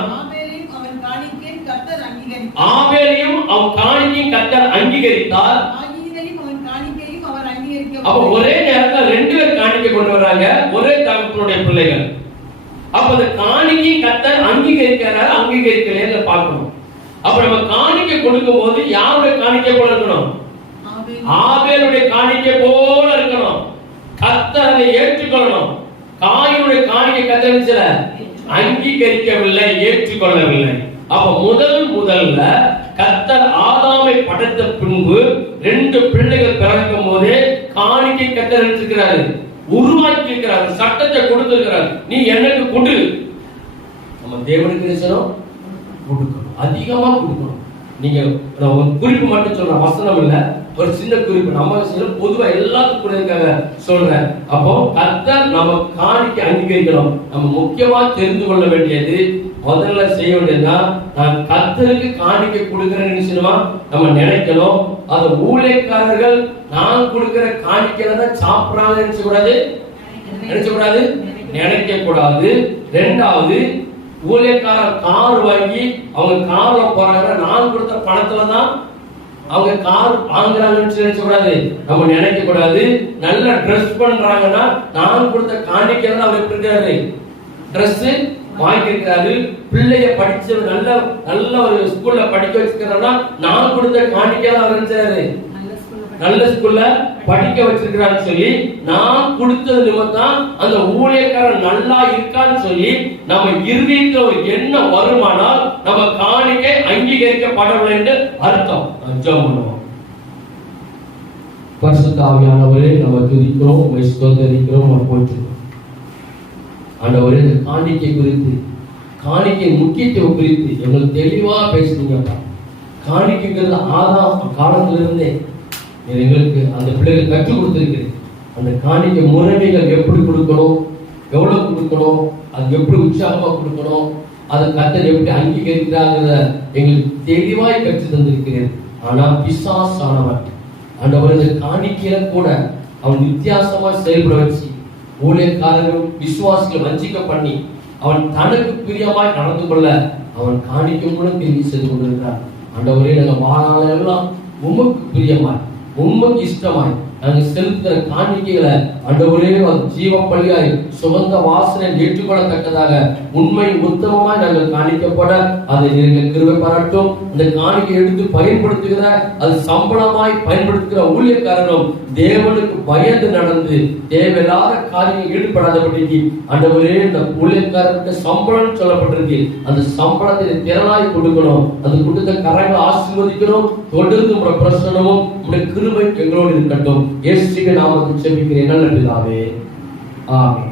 ஆபேலையும் அவன் காணிக்கையும் கர்த்தர் அங்கீகரித்தார். அப்ப ஒரே நேரத்துல 2 பேர் காணிக்கை கொண்டு வராங்க, ஒரே தகப்பனுடைய பிள்ளைகள். அப்ப அந்த காணிக்கை கர்த்தர் அங்கீகரிக்கிறார், அங்கீகரிக்கலைன்னு பார்க்கணும். அப்ப நம்ம காணிக்கை கொடுக்கும் போது யாருடைய காணிக்கை போல இருக்கணும்? ஆபேலுடைய காணிக்கை போல இருக்கணும். கர்த்தர் அதை ஏற்றுக்கொள்ளணும். காயினுடைய காணிக்கை கர்த்தர் அங்கீகரிக்கவில்லை, ஏற்றுக்கொள்ளவில்லை. அப்ப முதல்ல கர்த்தர் ஆதாமை படைத்த பின்பு 2 பிள்ளைகள் பிறக்கும் போதே காணிக்கை கர்த்தர் இருக்கிறாரு, உருவாக்கி இருக்கிறார், சட்டத்தை கொடுத்திருக்கிறார். நீ எனக்கு கொடு. நம்ம தேவனுக்கு கொடுக்கணும், அதிகமா கொடுக்கணும். நீங்க ஒரு குறிப்பு மட்டும் சொல்றேன், வசனம் இல்ல, ஒரு சின்ன குறிப்பு. நம்ம பொதுவா எல்லாத்துக்கும் இருக்காங்க சொல்றேன். அப்போ கர்த்தர் நம்ம காணிக்கை அங்கீகரிக்கணும். நம்ம முக்கியமா தெரிந்து கொள்ள வேண்டியது, முதல்ல செய்ய வேண்டியதுன்னா, நான் கர்த்தருக்கு காணிக்கை கொடுக்கிறேன்னு நம்ம நினைக்கணும். அது ஊழியக்காரர்கள் நான் கொடுக்கிற காணிக்கையில தான் சாப்பிடாத நினைக்க கூடாது. 2வது, ஊழியக்காரர் கார் வாங்கி அவங்க கார்ல போறாங்க, நான் கொடுத்த பணத்துல தான் அவங்க கார் வாங்குறாங்கன்னு நினைக்க கூடாது, நம்ம நினைக்க கூடாது. நல்ல ட்ரெஸ் பண்றாங்கன்னா நான் கொடுத்த காணிக்கையில அவர் எப்படி இருக்காரு, ட்ரெஸ் வாங்கியிருக்கிறாரு. பிள்ளைய படிச்சு நல்ல ஒரு ஸ்கூல்ல படிக்க வச்சிருக்கிறா, நான் கொடுத்த காணிக்கையில அவர் இருக்காரு, நல்ல ஸ்கூல்ல படிக்க வச்சிருக்கிறான்னு சொல்லி நான் கொடுத்தது நிமித்தம் அந்த ஊழியக்காரன் நல்லா இருக்கான்னு சொல்லி நம்ம இருதயத்துல ஒரு எண்ணம் வருமானால் நம்ம காணிக்கை அங்கீகரிக்கப்படவில்லை என்று அர்த்தம். ஜெபம் பண்ணுவோம். பரிசுத்த ஆவியானவரே, நம்ம துதிக்கிறோம், ஸ்தோத்திரிக்கிறோம், போற்றுகிறோம். ஆண்டவரே, இந்த காணிக்கை குறித்து, காணிக்கை முக்கியத்துவம் குறித்து எங்களுக்கு தெளிவா பேசுறீங்கப்பா. காணிக்கைங்கிறது ஆதாம் காலத்துல இருந்தே எங்களுக்கு அந்த பிள்ளைகள் கற்றுக் கொடுத்திருக்கிறேன். அந்த காணிக்கை முறைமைகள் எப்படி கொடுக்கணும், எவ்வளவு கொடுக்கணும், அது எப்படி உற்சாகமா கொடுக்கணும், அதை கர்த்தர் எப்படி அங்கீகரிக்கிறாங்கிறத எங்களுக்கு தெளிவாய் கற்று தந்திருக்கிறேன். ஆனா பிசாசானவன் ஆண்டவர் இந்த காணிக்கையில கூட அவன் வித்தியாசமா செயல்பட வச்சு ஊழியக்காரர்கள் விசுவாசிகளை வஞ்சிக்க பண்ணி அவன் தனக்கு பிரியமாய் நடந்து கொள்ள அவன் காணிக்கை கூட தெரிவி செய்து கொண்டிருக்கிறான். ஆண்டவரே, நாங்கள் வாழ்நாளெல்லாம் உமக்கு பிரியமாய், உண்மைக்கு இஷ்டமாய் நாங்கள் செலுத்துகிற காணிக்கைகளை ஆண்டவரே ஜீவ பலியாய் சுகந்த வாசனை ஏற்றுக்கொள்ளத்தக்கதாக உண்மை உத்தமமாய் நாங்கள் காணிக்கப்பட அதை நீங்கள் கிருபை பாராட்டும். இந்த காணிக்கை எடுத்து பயன்படுத்துகிற, அது சம்பளமாய் பயன்படுத்துகிற ஊழியக்காரரும் தேவனுக்கு பயந்து நடந்து தேவையில்லாத காரியங்கள் ஈடுபடாதபடிக்கு ஆண்டவரே, இந்த ஊழியக்காரருக்கு சம்பளம் சொல்லப்பட்டிருக்கு, அந்த சம்பளத்தை திறனாய் கொடுக்கணும். அது கொடுத்த கரங்களை ஆசீர்வதிக்கணும். தொடர்ந்து உங்களுடைய பிரசனமும் உங்களுடைய கிருபை எங்களோடு இருக்கட்டும். இயேசுவின் நாமத்தில் ஜெபிக்கிறேன் நல்ல பிதாவே, ஆமென்.